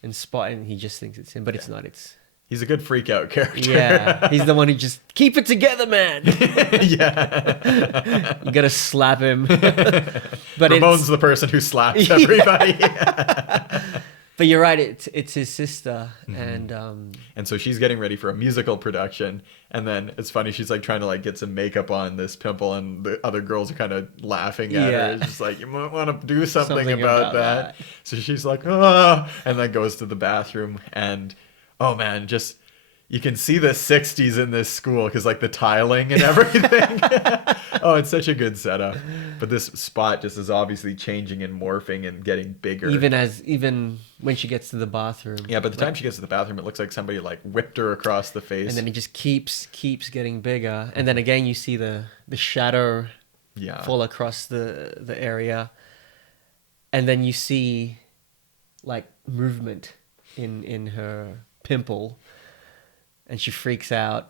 and spot, and he just thinks it's him, but it's not. It's He's a good freak out character. yeah, he's the one who just keep it together, man. Yeah. You gotta slap him. But Ramon's the person who slaps everybody. but you're right. It's his sister, and And so she's getting ready for a musical production. And then it's funny, she's like trying to like get some makeup on this pimple, and the other girls are kind of laughing at her. It's just like, you might want to do something about that. So she's like, oh, and then goes to the bathroom. And oh man, just you can see the 60s in this school because like the tiling and everything. Oh, it's such a good setup. But this spot just is obviously changing and morphing and getting bigger. Even when she gets to the bathroom. Yeah, by the time she gets to the bathroom, it looks like somebody like whipped her across the face. And then it just keeps getting bigger. And then again, you see the shadow fall across the area. And then you see like movement in her pimple. And she freaks out.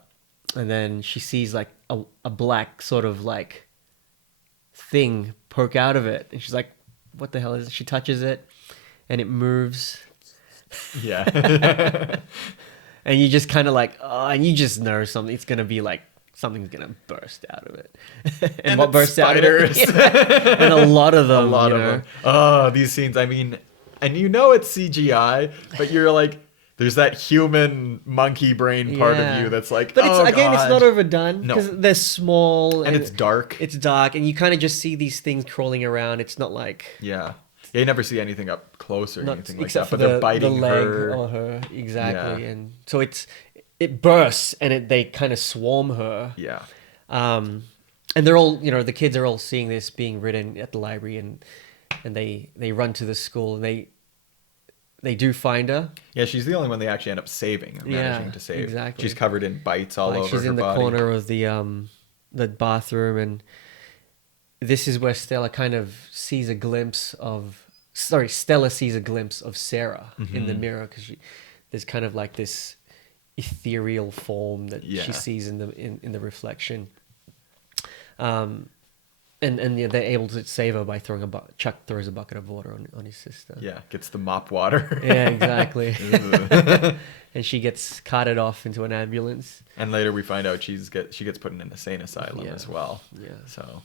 And then she sees like a black sort of like thing poke out of it. And she's like, what the hell is it? She touches it and it moves. Yeah. And you just kind of like, oh, and you just know something's going to be like, something's going to burst out of it. and what bursts spiders. out of it? And a lot of them. A lot of them. Oh, these scenes. I mean, and it's CGI, but you're like, there's that human monkey brain part of you that's like, but it's it's not overdone because No. they're small And it's dark. It's dark, and you kind of just see these things crawling around. It's not like Yeah, you never see anything up close or not anything like except that. for But they're the biting leg her. or her exactly, Yeah. and so it bursts and they kind of swarm her. Yeah. And they're all the kids are all seeing this being written at the library, and they run to the school, and they do find her. Yeah, she's the only one they actually end up saving, or managing to save. Exactly. She's covered in bites all over She's her in the body. corner of the bathroom, and this is where Stella sees a glimpse of Sarah in the mirror, because there's kind of like this ethereal form that she sees in the reflection. And they're able to save her by throwing Chuck throws a bucket of water on his sister. Yeah, gets the mop water. Yeah, exactly. And she gets carted off into an ambulance. And later we find out she gets put in an insane asylum as well. Yeah. So,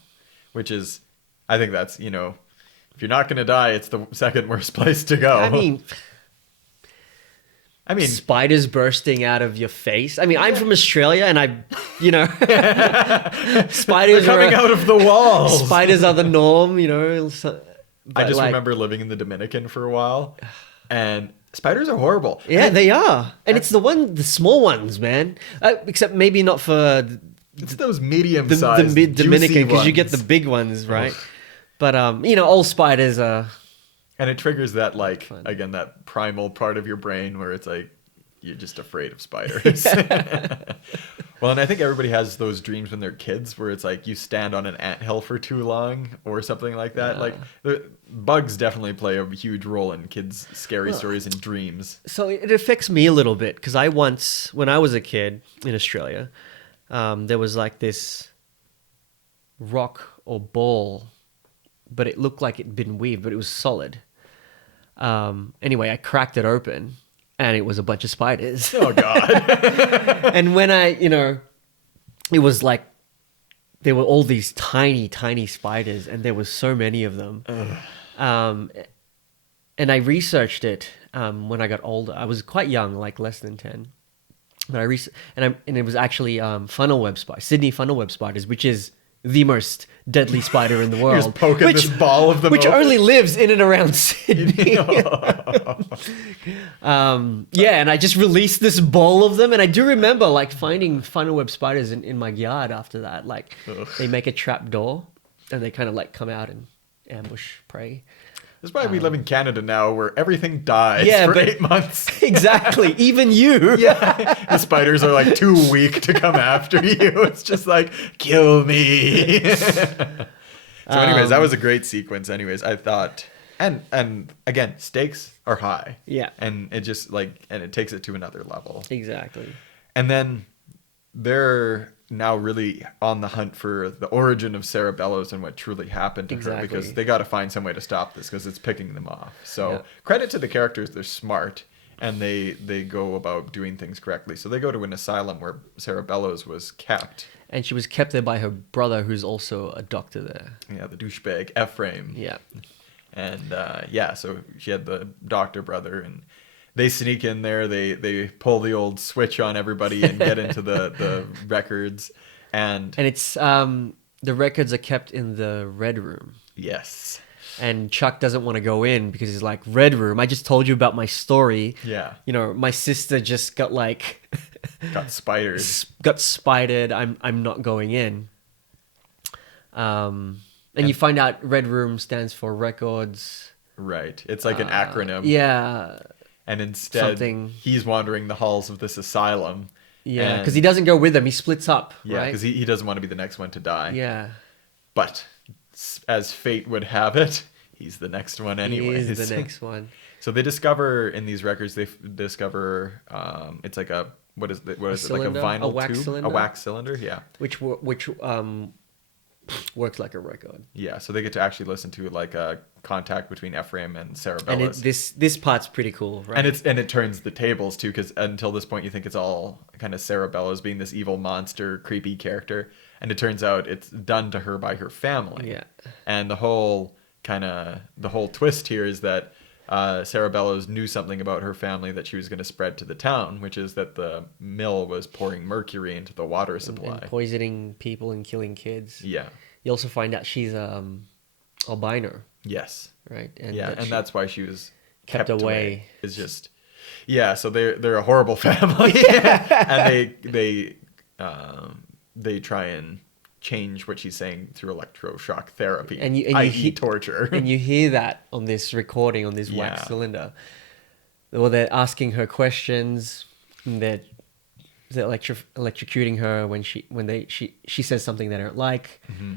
which is, I think that's, if you're not going to die, it's the second worst place to go. I mean, spiders bursting out of your face. I mean, I'm from Australia, and spiders They're coming out of the walls. Spiders are the norm, I just remember living in the Dominican for a while, and spiders are horrible. Yeah, they are, and it's the small ones, man. Except maybe not for it's those medium-sized, the Dominican, because you get ones. the big ones, right? But all spiders are. And it triggers that, again, that primal part of your brain where it's like, you're just afraid of spiders. Well, and I think everybody has those dreams when they're kids where it's like you stand on an anthill for too long or something like that. Yeah. Like, the bugs definitely play a huge role in kids' scary stories and dreams. So it affects me a little bit, because when I was a kid in Australia, there was like this rock or ball, but it looked like it'd been weaved, but it was solid. Anyway, I cracked it open, and it was a bunch of spiders. Oh, God. And when it was like, there were all these tiny, tiny spiders, and there was so many of them. and I researched it when I got older. I was quite young, like less than 10. But and it was actually funnel web spiders, Sydney funnel web spiders, which is the most deadly spider in the world. You're just poking this ball of them which open. only lives in and around Sydney. Yeah, and I just released this ball of them, and I do remember like finding funnel web spiders in my yard after that. Like they make a trap door, and they kind of like come out and ambush prey. That's why we live in Canada now, where everything dies for but 8 months. Exactly, even you. Yeah, the spiders are like too weak to come after you. It's just like, kill me. So anyways, that was a great sequence. Anyways, I thought, and again, stakes are high. Yeah. And it just like, and it takes it to another level. Exactly. And then they're now really on the hunt for the origin of Sarah Bellows and what truly happened to her, because they got to find some way to stop this because it's picking them off. So credit to the characters, they're smart and they go about doing things correctly. So they go to an asylum where Sarah Bellows was kept. And she was kept there by her brother, who's also a doctor there. Yeah, the douchebag Ephraim. Yeah. And so she had the doctor brother, and they sneak in there. They pull the old switch on everybody and get into the records. And it's the records are kept in the red room. Yes. And Chuck doesn't want to go in because he's like, red room, I just told you about my story. Yeah. You know, my sister just got like got spiders. Got spidered. I'm not going in. And you find out red room stands for records. Right. It's like an acronym. Yeah. And instead, he's wandering the halls of this asylum. Yeah, because he doesn't go with them. He splits up, yeah, right? because he doesn't want to be the next one to die. Yeah. But as fate would have it, he's the next one anyway. He is the next one. So they discover in these records, they discover it's like a, what is it? Like a vinyl tube? Cylinder? A wax cylinder, yeah. Which works like a record. Yeah, so they get to actually listen to like a contact between Ephraim and Sarah Bellows. And this part's pretty cool, right? And it turns the tables too, because until this point you think it's all kind of Sarah Bellows being this evil monster, creepy character, and it turns out it's done to her by her family. Yeah. And the whole twist here is that Sarah Bellows knew something about her family that she was going to spread to the town, which is that the mill was pouring mercury into the water supply. And poisoning people and killing kids. Yeah. You also find out she's albino. Yes. Right. And that's why she was kept away. It's just, so they're a horrible family, and they try and change what she's saying through electroshock therapy, i.e. torture. And you hear that on this recording, on this wax cylinder. Well, they're asking her questions, and they're electrocuting her when she says something they don't like. Mm-hmm.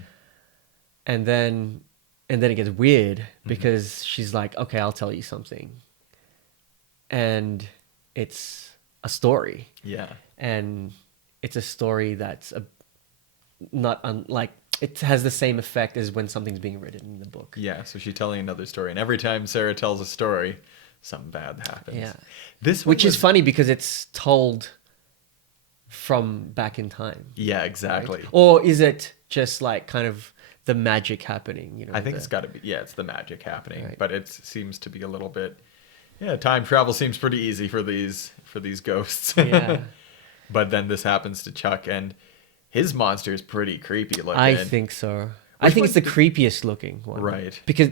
And then it gets weird because she's like, okay, I'll tell you something. And it's a story. Yeah. And it's a story that's it has the same effect as when something's being written in the book. Yeah, so she's telling another story, and every time Sarah tells a story, something bad happens. Yeah. Which is funny because it's told from back in time. Yeah, exactly. Right? Or is it just like kind of the magic happening? You know, I think it's got to be. Yeah, it's the magic happening, right. But it seems to be a little bit. Yeah, time travel seems pretty easy for these ghosts. Yeah. But then this happens to Chuck, and his monster is pretty creepy looking. I think so. I think it's the creepiest looking one. Right. Because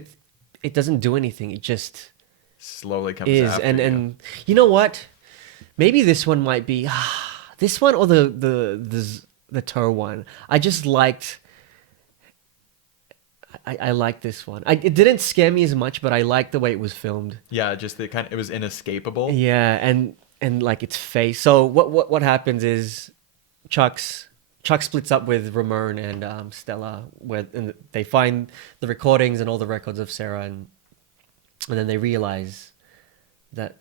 it doesn't do anything. It just slowly comes after and you know what? Maybe this one might be this one or the toe one. I just liked. I liked this one. It didn't scare me as much, but I liked the way it was filmed. Yeah, just it was inescapable. Yeah, and like its face. So what happens is Chuck splits up with Ramon and Stella, and they find the recordings and all the records of Sarah, and then they realize that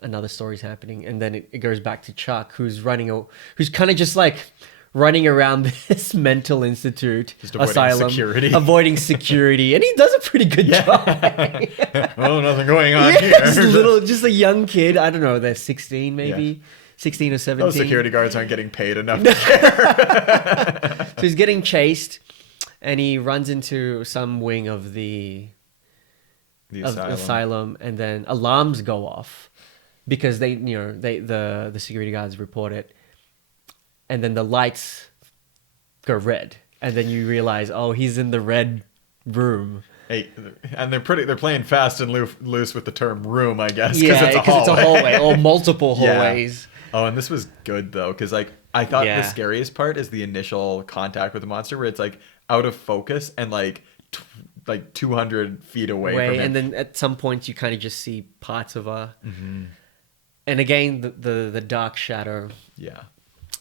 another story's happening, and then it goes back to Chuck, who's kind of just like running around this mental institute avoiding security, and he does a pretty good job. Well, nothing going on here. Just a young kid. I don't know. They're 16, maybe 16 or 17. Those security guards aren't getting paid enough to care. So he's getting chased, and he runs into some wing of the The of the asylum. asylum, and then alarms go off because the security guards report it, and then the lights go red, and then you realize, oh, he's in the red room. Hey, and they're playing fast and loose with the term room, I guess, Yeah, it's a because it's a hallway or multiple Yeah. hallways. Oh, and this was good though, because like I thought Yeah. the scariest part is the initial contact with the monster, where it's like out of focus and like 200 feet away from him. And then at some points you kind of just see parts of her. Mm-hmm. And again, the dark shadow. Yeah.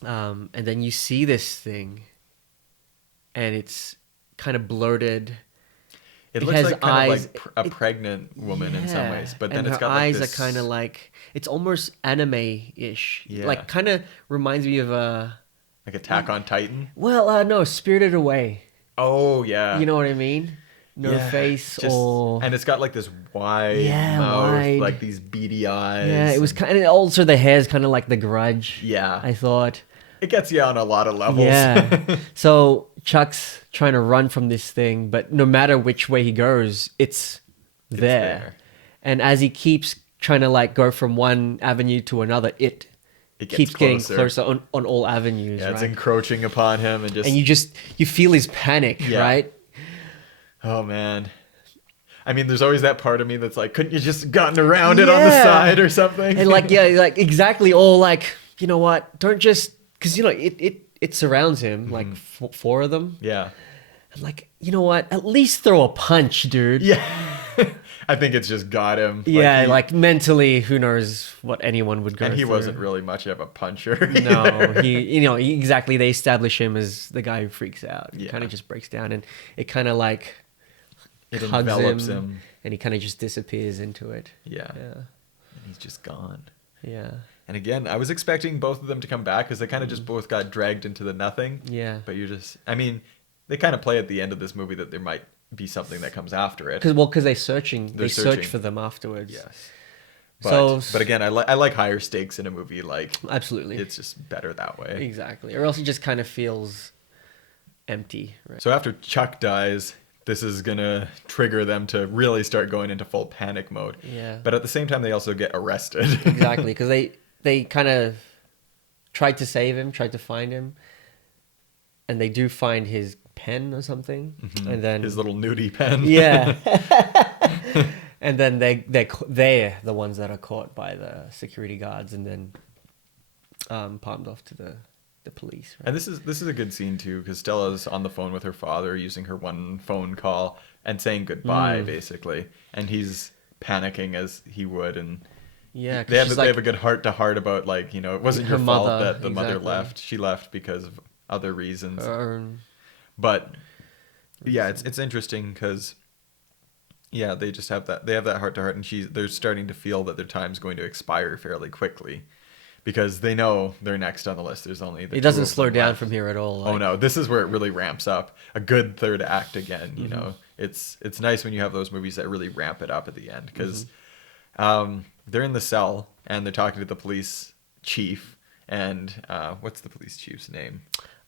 And then you see this thing, and it's kind of bloated. It It looks has like kind eyes- of like a pregnant woman in some Yeah. ways, but then and it's her got like eyes this... are kind of like, it's almost anime-ish. Yeah. Like kind of reminds me of like Attack on Titan. no, Spirited Away. Oh yeah. You know what I mean? No Yeah, face just- or and it's got like this wide Yeah, mouth, wide. like these beady eyes. yeah. It was kind of also the hair's kind of like The Grudge. Yeah. I thought. It gets you on a lot of levels. Yeah. So Chuck's trying to run from this thing, but no matter which way he goes, it's there. there. And as he keeps trying to like go from one avenue to another, it It gets keeps getting closer. closer on all avenues, Yeah, it's right? encroaching upon him and just... And you feel his panic, Yeah. right? Oh man. I mean, there's always that part of me that's like, couldn't you just gotten around it on the Yeah. side or something? And like, yeah, like exactly. Or like, you know what? Don't just, because you know it surrounds him, like four of them. Yeah. I'm like, you know what? At least throw a punch, dude. Yeah. I think it's just got him. Yeah, he- like mentally, who knows what anyone would go and he through. wasn't really much of a puncher. No, exactly. They establish him as the guy who freaks out. He Yeah. kind of just breaks down, and it kind of like It hugs envelops him, him. and he kind of just disappears into it. Yeah. Yeah, And he's just gone. yeah, And again, I was expecting both of them to come back because they kind of just both got dragged into the nothing. yeah. But you're just... I mean, they kind of play at the end of this movie that there might be something that comes after it. Because they're searching. They're They searching. search for them afterwards. Yes. So- But again, I like higher stakes in a movie. Like, Absolutely. it's just better that way. Exactly. Or else it just kind of feels empty. Right. So after Chuck dies, this is gonna trigger them to really start going into full panic mode. Yeah. But at the same time, they also get arrested. Exactly. Because they kind of tried to save him, tried to find him, and they do find his pen or something, and then His little nudie pen. yeah. And then they're the ones that are caught by the security guards, and then palmed off to the police. Right? And this is a good scene too, because Stella's on the phone with her father, using her one phone call and saying goodbye, basically. And he's panicking as he would, and Yeah, 'cause they have she's they like, have a good heart to heart about, like, you know, it wasn't Her your fault mother, that the mother exactly. left. She left because of other reasons. um, But yeah, it's interesting because yeah, they just have that heart to heart, and they're starting to feel that their time's going to expire fairly quickly because they know they're next on the list. There's only the it two doesn't of slow them down left. from here at all. Oh like- no, this is where it really ramps up. A good third act again, you know. It's nice when you have those movies that really ramp it up at the end because they're in the cell and they're talking to the police chief, and what's the police chief's name?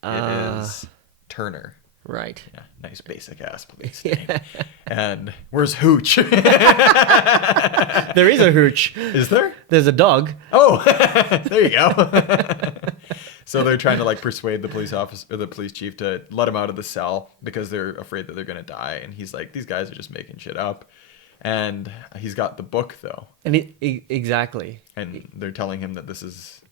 It is Turner. Right. Yeah, nice basic ass police Yeah. name. And where's Hooch? There is a hooch. Is there? There's a dog. Oh, there you go. So they're trying to like persuade the police officer or the police chief to let him out of the cell because they're afraid that they're gonna die. And he's like, these guys are just making shit up. And he's got the book though, And exactly. and they're telling him that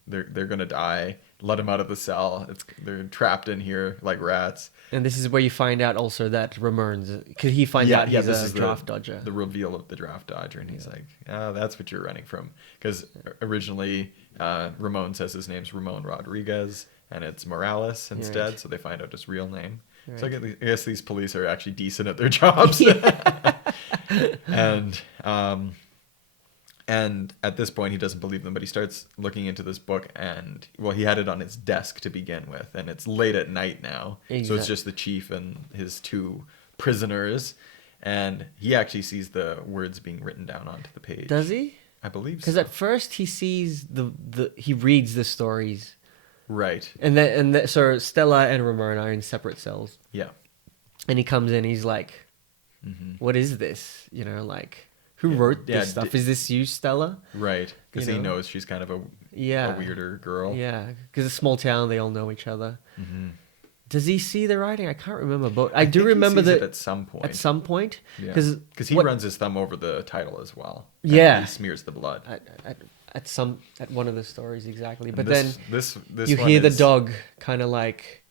they're gonna die. Let him out of the cell. They're trapped in here like rats. And this is where you find out also that Ramon's, because he finds out he's a draft dodger. The reveal of the draft dodger, and he's like, "Oh, that's what you're running from." Because originally, Ramon says his name's Ramon Rodriguez, and it's Morales instead. Right. So they find out his real name. Right. So I guess these police are actually decent at their jobs. And at this point, he doesn't believe them, but he starts looking into this book, and well, he had it on his desk to begin with, and it's late at night now, so it's Exact- just the chief and his two prisoners, and he actually sees the words being written down onto the page. Does he? I believe Because so. at first he sees he reads the stories, Right. and so Stella and Ramon are in separate cells, Yeah. and he comes in, he's like, Mm-hmm. "What is this?" You know, like, Who wrote Yeah, this stuff? Is this you, Stella? Right, because You he know? knows she's kind of a Yeah. weirder girl. Yeah, because a small town, they all know each other. Mm-hmm. Does he see the writing? I can't remember, but I I do think he remember sees that it at some point. at some point. Yeah, Because because he runs his thumb over the title as well. And Yeah. he smears the blood. at one of the stories exactly. But And then this you one hear the is- dog kind of like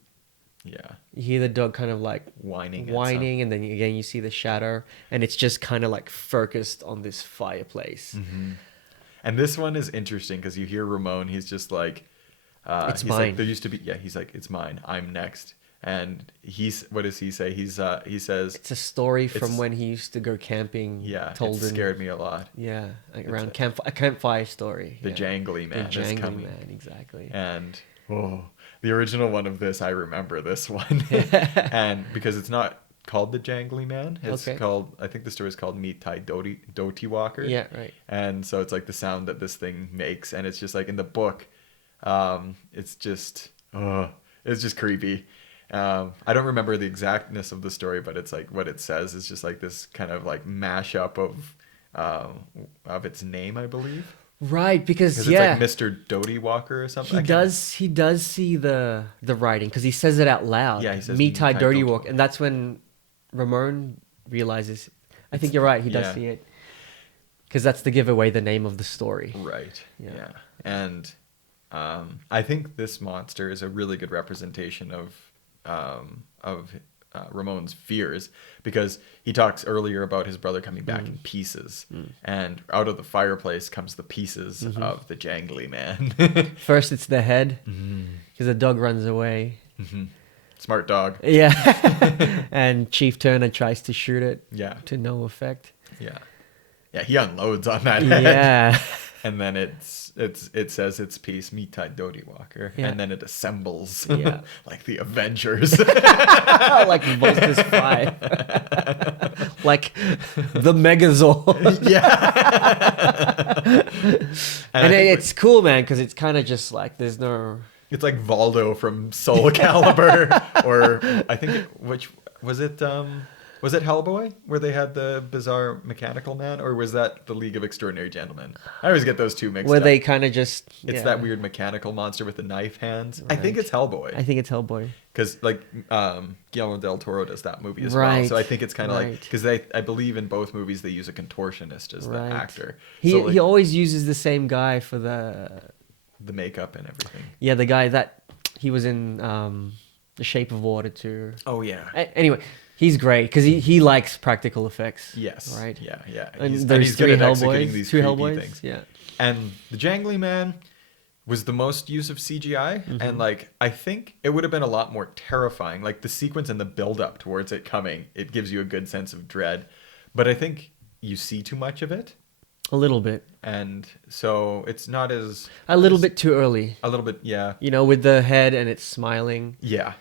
Yeah, you hear the dog kind of like whining. whining, and then again you see the shadow, and it's just kind of like focused on this fireplace. Mm-hmm. And this one is interesting because you hear Ramon. He's just like, It's he's mine. like, there used to be. Yeah, he's like, it's mine. I'm next. And what does he say? He says, It's a story from It's- when he used to go camping. yeah, told it in, scared me a lot. Yeah, like It's around a campfire story. The yeah. Jangly Man The is Jangly coming. Man, exactly. And the original one of this, I remember this one, and because it's not called the Jangly Man, it's Okay. called. I think the story is called Meet Tai Doti Walker. Yeah, right. And so it's like the sound that this thing makes, and it's just like in the book, it's just creepy. I don't remember the exactness of the story, but it's like what it says is just like this kind of like mashup of its name, I believe. Right, because Because yeah, it's like Mr. Doty Walker or something. he I can't- does see the writing because he says it out loud. Yeah, he says, "Meet Tai "Meet Tai Dirty Dirty Walk," Walk. and that's when Ramon realizes. I think you're right. He does yeah. see it because that's to give away the name of the story. Right. Yeah. Yeah. And I think this monster is a really good representation of Ramon's fears, because he talks earlier about his brother coming back in pieces, and out of the fireplace comes the pieces of the Jangly Man. First, it's the head because the dog runs away. Smart dog. Yeah, and Chief Turner tries to shoot it Yeah. to no effect. Yeah. Yeah. He unloads on that head. Yeah. And then it says its piece, Mitai Dodi Walker, Yeah. and then it assembles Yeah. like the Avengers. Like Voltus 5. Like the Megazord. Yeah. And I think it's cool, man, because it's kind of just like there's no. it's like Valdo from Soul Calibur, or I think which was it? Was it Hellboy where they had the bizarre mechanical man, or was that the League of Extraordinary Gentlemen? I always get those two mixed Where up. they kind of just. It's yeah. that weird mechanical monster with the knife hands. I think Right. it's Hellboy. I think it's Hellboy. Because like Guillermo del Toro does that movie as well, Right, so I think it's kind of like right. because I believe in both movies they use a contortionist as the Right. actor. He So, like, he always uses the same guy for the makeup and everything. the guy that he was in The Shape of Water too. Oh yeah. Anyway, he's great because he likes practical effects. Yes. Right. Yeah. Yeah. And He's there's good three at executing Hellboys, these two creepy Hellboys. things. Yeah. And the Jangly Man was the most use of CGI, Mm-hmm. and like I think it would have been a lot more terrifying. Like the sequence and the build up towards it coming, it gives you a good sense of dread. But I think you see too much of it, A little bit. and so it's not as A little bit too early. a little bit, yeah. You know, with the head and it's smiling. Yeah.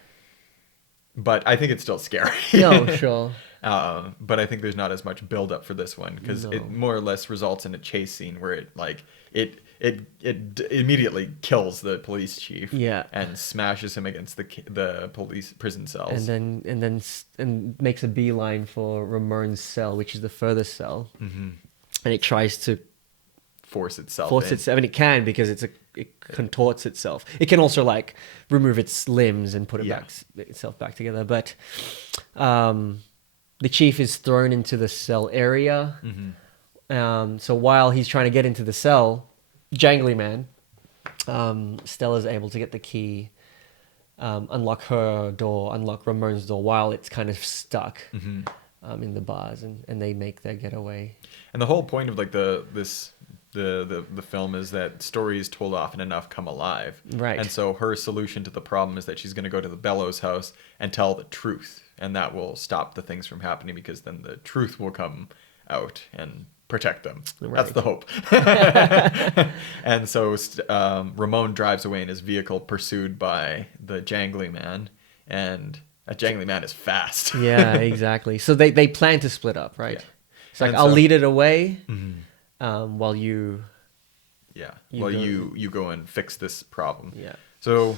But I think it's still scary. No, sure. But I think there's not as much build up for this one because No. it more or less results in a chase scene where it immediately kills the police chief. Yeah. And smashes him against the police prison cells. And makes a beeline for Ramon's cell, which is the furthest cell. Mm-hmm. And it tries to force itself. force in. itself, and it can because it contorts itself. It can also like remove its limbs and put itself back together. But the chief is thrown into the cell area. Mm-hmm. So while he's trying to get into the cell, Jangly Man, Stella's able to get the key, unlock her door, unlock Ramon's door while it's kind of stuck in the bars, and they make their getaway. And the whole point of like the film is that stories told often enough come alive. Right. And so her solution to the problem is that she's going to go to the Bellows house and tell the truth, and that will stop the things from happening because then the truth will come out and protect them. That's Right. the hope. And so Ramon drives away in his vehicle pursued by the Jangly Man, and that Jangly Man is fast. Yeah, exactly. So they plan to split up, right? Yeah. It's like And I'll so- lead it away, while you. Yeah. You Well, go- you go and fix this problem. Yeah. So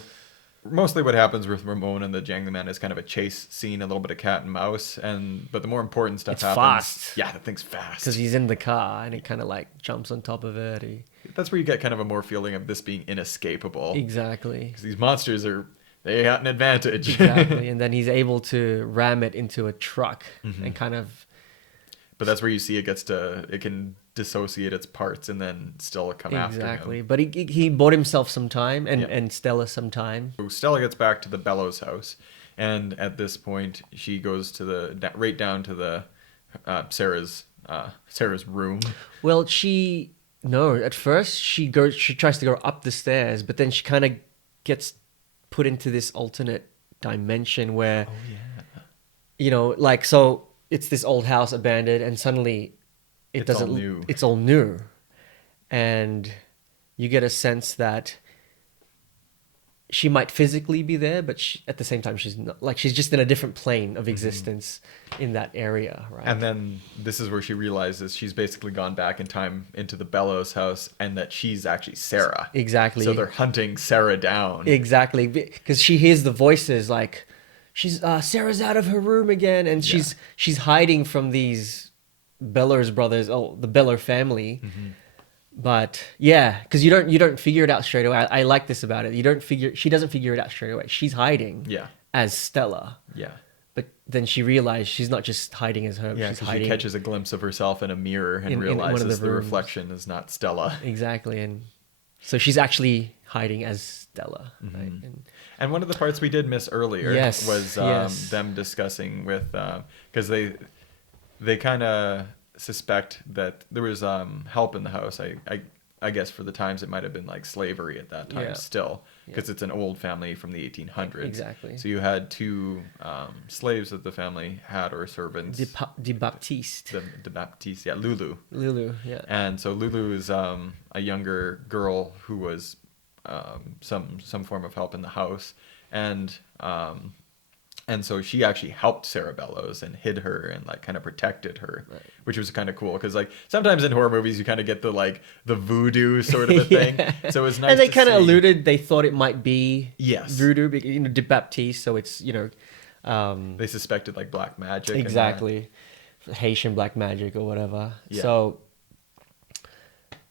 mostly what happens with Ramon and the Jangly Man is kind of a chase scene, a little bit of cat and mouse, but the more important stuff It's happens. fast. Yeah, the thing's fast. Because he's in the car and it kind of like jumps on top of it. That's where you get kind of a more feeling of this being inescapable. Exactly. Because these monsters they got an advantage. Exactly. And then he's able to ram it into a truck and kind of. But that's where you see it can dissociate its parts and then still come after him. Exactly. But he bought himself some time and Stella some time. So Stella gets back to the Bellows house, and at this point she goes to right down to the Sarah's room. Well, at first she tries to go up the stairs, but then she kind of gets put into this alternate dimension where, like, so it's this old house abandoned and suddenly it's all new. And you get a sense that she might physically be there, but at the same time, she's not, like, she's just in a different plane of existence in that area, right? And then this is where she realizes she's basically gone back in time into the Bellows house and that she's actually Sarah. Exactly. So they're hunting Sarah down. Exactly. Because she hears the voices like, Sarah's out of her room again. And she's hiding from these Bellows brothers, the Bellow family. But yeah, because you don't figure it out straight away. I like this about it. She doesn't figure it out straight away. She's hiding as Stella. Yeah. But then she realized she's not just hiding as her. Yeah, she's because she catches a glimpse of herself in a mirror and in one of realizes the the rooms. reflection is not Stella. Exactly. And so she's actually hiding as Stella. Right? And one of the parts we did miss earlier was them discussing with, because they kind of suspect that there was help in the house. I guess for the times it might have been like slavery at that time still, because it's an old family from the 1800s. Exactly. So you had two slaves that the family had, or servants. De Baptiste. De Baptiste, yeah, Lulu. Lulu, yeah. And so Lulu is a younger girl who was some form of help in the house, and so she actually helped Sarah Bellows and hid her and like kind of protected her, which was kind of cool because like sometimes in horror movies you kind of get the voodoo sort of a thing. So it was nice. And they kind of alluded they thought it might be voodoo, De Baptiste. So it's they suspected like black magic. Exactly, Haitian black magic or whatever. Yeah. So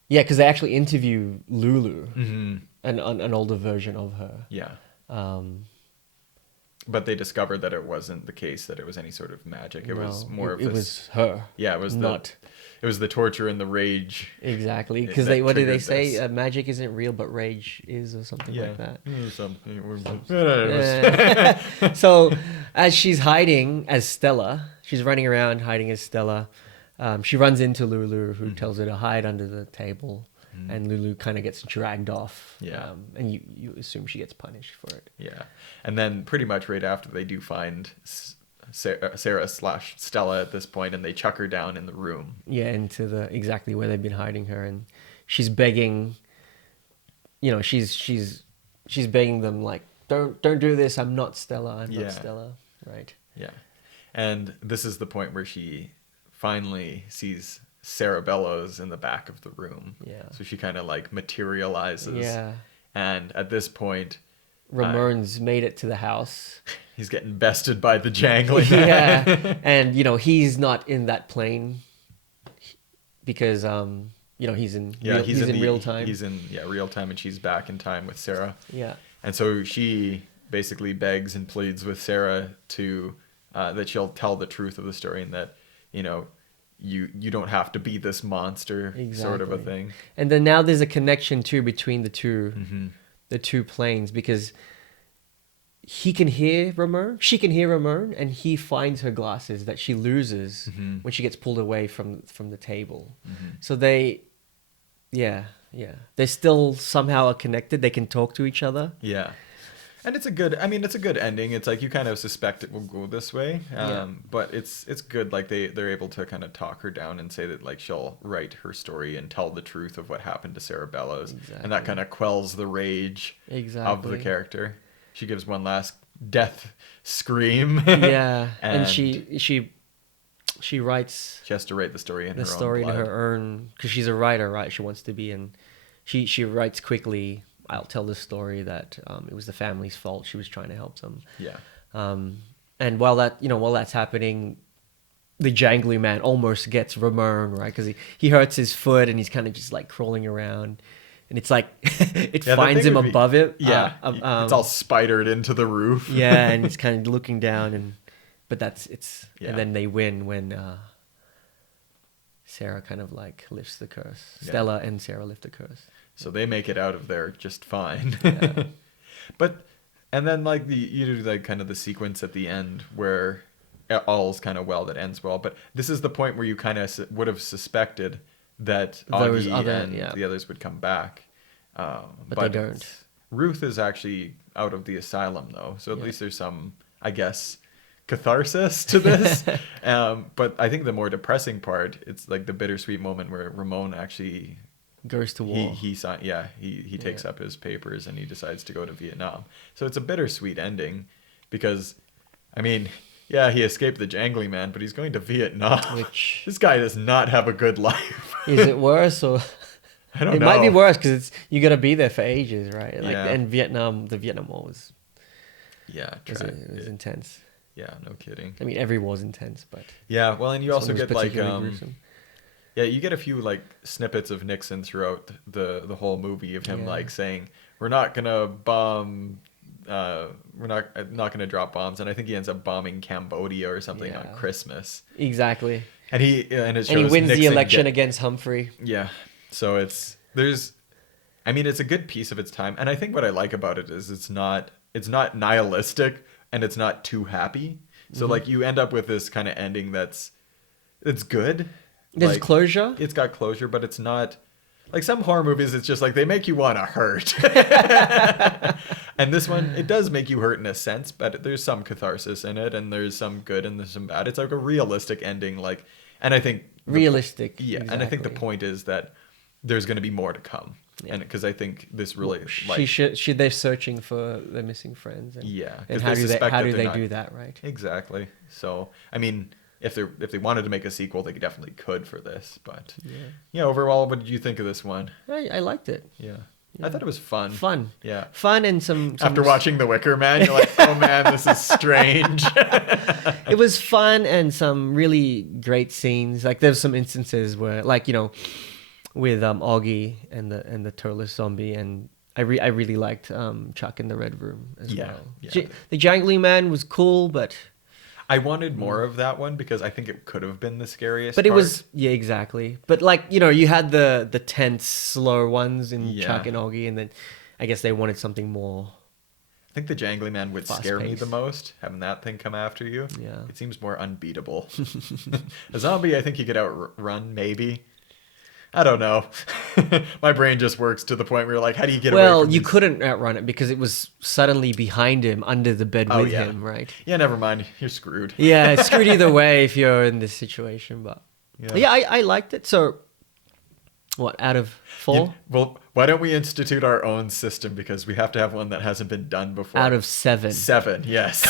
yeah, because they actually interview Lulu, an older version of her. Yeah. But they discovered that it wasn't the case, that it was any sort of magic. It was more of this. It was her. Yeah, it was not. It was the torture and the rage. Exactly, because what do they say? Magic isn't real, but rage is, or something like that. Something. So, as she's hiding as Stella, she's running around hiding as Stella. She runs into Lulu, who tells her to hide under the table. And Lulu kind of gets dragged off. Yeah. And you assume she gets punished for it. Yeah. And then pretty much right after they do find Sarah/Stella at this point, and they chuck her down in the room. Yeah, into exactly where they've been hiding her. And she's begging, she's begging them like, don't do this. I'm not Stella. I'm not Stella. Right. Yeah. And this is the point where she finally sees Sarah Bellows in the back of the room. Yeah. So she kind of like materializes. Yeah. And at this point, Ramon's made it to the house. He's getting bested by the Jangly Man. Yeah. And he's not in that plane because he's in real time. He's in real time, and she's back in time with Sarah. Yeah. And so she basically begs and pleads with Sarah to that she'll tell the truth of the story, and that you don't have to be this monster, sort of a thing. And then now there's a connection too between the two planes, because he can hear Ramon, she can hear Ramon, and he finds her glasses that she loses when she gets pulled away from the table. So they're still somehow connected. They can talk to each other. Yeah. And it's a good ending. It's like you kind of suspect it will go this way, but it's good. Like they're able to kind of talk her down and say that like she'll write her story and tell the truth of what happened to Sarah Bellows, and that kind of quells the rage of the character. She gives one last death scream. Yeah, and she writes. She has to write the story in her own blood, because she's a writer, right? She wants to be, and she writes quickly. I'll tell the story that it was the family's fault. She was trying to help them. Yeah. And while that's happening, the Jangly Man almost gets Ramon, right? Because he hurts his foot and he's kind of just like crawling around. And it's like, it finds him above it. Yeah. It's all spidered into the roof. Yeah, and it's kind of looking down. But Yeah. and then they win when Sarah kind of like lifts the curse. Yeah. Stella and Sarah lift the curse. So they make it out of there just fine. Yeah. And then like you do like kind of the sequence at the end where all's kind of well that ends well. But this is the point where you kind of would have suspected that Augie and the others would come back. But they don't. Ruth is actually out of the asylum though. So at least there's some, I guess, catharsis to this. But I think the more depressing part, it's like the bittersweet moment where Ramon actually goes to war. He takes up his papers and he decides to go to Vietnam. So it's a bittersweet ending because, I mean, yeah, he escaped the Jangly Man, but he's going to Vietnam. Which this guy does not have a good life. Is it worse or? I don't know. It might be worse because you got to be there for ages, right? Like, Yeah. and the Vietnam War was it was intense. Yeah, no kidding. I mean, every war's intense, but yeah. Well, and you also get like gruesome. yeah, you get a few like snippets of Nixon throughout the whole movie of him like saying, "We're not gonna bomb." We're not gonna drop bombs, and I think he ends up bombing Cambodia or something on Christmas. Exactly. And he wins Nixon the election against against Humphrey. Yeah. So it's a good piece of its time, and I think what I like about it is it's not nihilistic and it's not too happy. So like you end up with this kind of ending it's good. There's like, closure. It's got closure, but it's not like some horror movies. It's just like they make you want to hurt. And this one, it does make you hurt in a sense, but there's some catharsis in it, and there's some good and there's some bad. It's like a realistic ending, and I think realistic. Yeah, exactly. and I think the point is that there's going to be more to come, and because I think this really should they're searching for their missing friends. And, and how do they do that, right? Exactly. So I mean, if they wanted to make a sequel, they definitely could for this. But yeah, overall, what did you think of this one? I liked it. Yeah. I thought it was fun. Yeah. Fun and some After watching The Wicker Man, you're like, oh man, this is strange. It was fun and some really great scenes. Like there's some instances where, like, with Augie and the toeless zombie, and I really liked Chuck in the Red Room as well. Yeah. The Jangly Man was cool, but I wanted more of that one because I think it could have been the scariest. But it was exactly. But like you had the tense, slow ones in Chuck and Augie, and then I guess they wanted something more. I think the Jangly Man would scare me fast-paced. the most, having that thing come after you. Yeah. It seems more unbeatable. A zombie, I think you could outrun, maybe. I don't know. My brain just works to the point where you're like, how do you get away from Well, you these? couldn't outrun it because it was suddenly behind him, under the bed with him, right? Yeah, never mind. You're screwed. Yeah, it's screwed either way if you're in this situation. But yeah, I liked it. So, what, out of 4? Well, why don't we institute our own system, because we have to have one that hasn't been done before. Out of 7. 7, yes.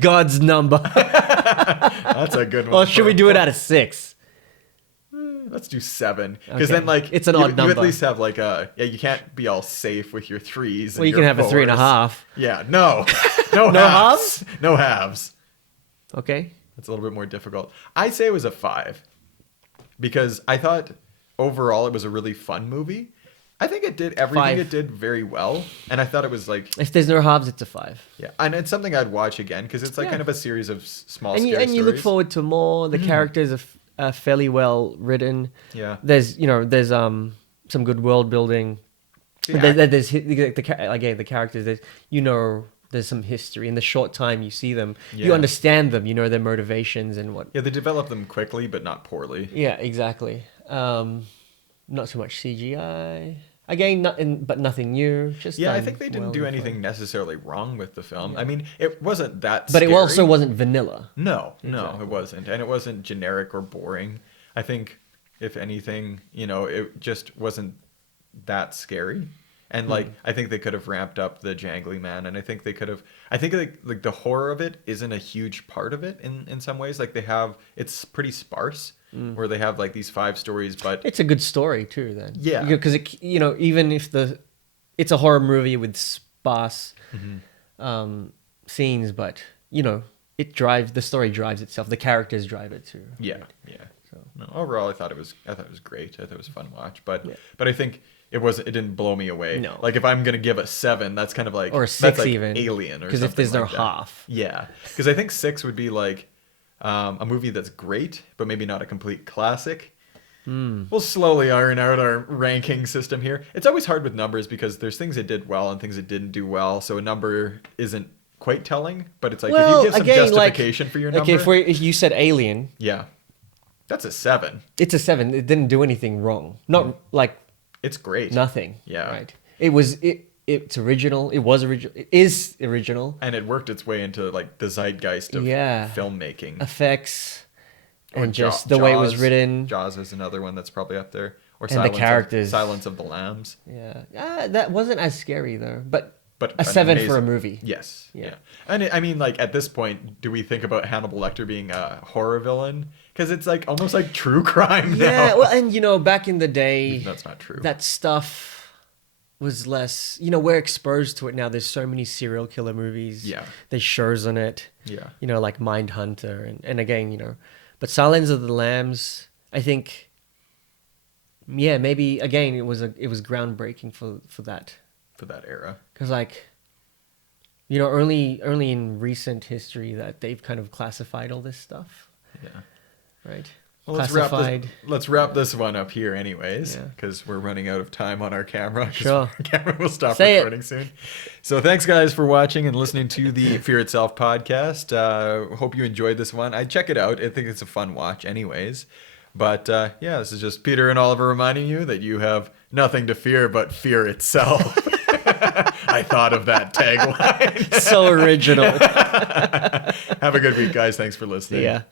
God's number. That's a good one. Or should we do it out of 6? Let's do 7, because then like it's an odd number. You at least have like you can't be all safe with your 3s. And Well, you can have a 3.5. Yeah, no halves. No halves. Okay. That's a little bit more difficult. I say it was a 5, because I thought overall it was a really fun movie. I think it did everything it did very well, and I thought it was like, if there's no halves, it's a 5. Yeah, and it's something I'd watch again because it's like kind of a series of small and scary you look stories. forward to more. The characters are fairly well written. Yeah. There's some good world building. Yeah. There's the characters. There's some history. In the short time you see them, you understand them. You know their motivations and what. Yeah, they develop them quickly, but not poorly. Yeah, exactly. Not so much CGI. Again, but nothing new. Just I think they didn't do anything necessarily wrong with the film. I mean, it wasn't that but scary. it also wasn't vanilla. No, it wasn't. And it wasn't generic or boring. I think, if anything, it just wasn't that scary. And like, I think they could have ramped up the Jangly Man, and I think like the horror of it isn't a huge part of it in some ways. Like it's pretty sparse. where they have like these 5 stories, but It's a good story too. Then Yeah. because even if it's a horror movie with sparse scenes, but the story drives itself. The characters drive it too. yeah, right? yeah. So No, overall, I thought it was great. I thought it was a fun watch, but Yeah. I think it didn't blow me away. No. Like if I'm gonna give a 7, that's kind of like Or a that's 6 like even. Alien or Because something if there's no like that. half. Yeah, because I think 6 would be like a movie that's great, but maybe not a complete classic. We'll slowly iron out our ranking system here. It's always hard with numbers because there's things it did well and things it didn't do well. So a number isn't quite telling, but it's like if you give some justification for your number. Okay, if you said Alien, yeah, that's a 7. it's a 7. It didn't do anything wrong. Not like It's great. nothing. Yeah. Right. It's original. It was original. It is original. And it worked its way into like the zeitgeist of Yeah. filmmaking. Effects Or and just the way it was Jaws. written. Jaws is another one that's probably up there. Or And the characters. Silence of the Lambs. Yeah. That wasn't as scary though. But But a an 7 amazing- for a movie. Yes. Yeah. Yeah. And I mean, like at this point, do we think about Hannibal Lecter being a horror villain? Because it's like almost like true crime now. Yeah. Well, and back in the day, That's not true. that stuff was less. We're exposed to it now. There's so many serial killer movies. Yeah. There's shows on it. Yeah. Like Mindhunter and again, but Silence of the Lambs, I think. Yeah, maybe again it was groundbreaking for that. For that era. Because only in recent history that they've kind of classified all this stuff, Yeah. right? Well, Classified. let's wrap this one up here anyways, Yeah. because we're running out of time on our camera. 'Cause Sure. Our camera will stop Say it. recording soon. So thanks, guys, for watching and listening to the Fear Itself podcast. Hope you enjoyed this one. I'd check it out. I think it's a fun watch anyways. But yeah, this is just Peter and Oliver reminding you that you have nothing to fear but fear itself. I thought of that tagline. So original. Have a good week, guys. Thanks for listening. Yeah.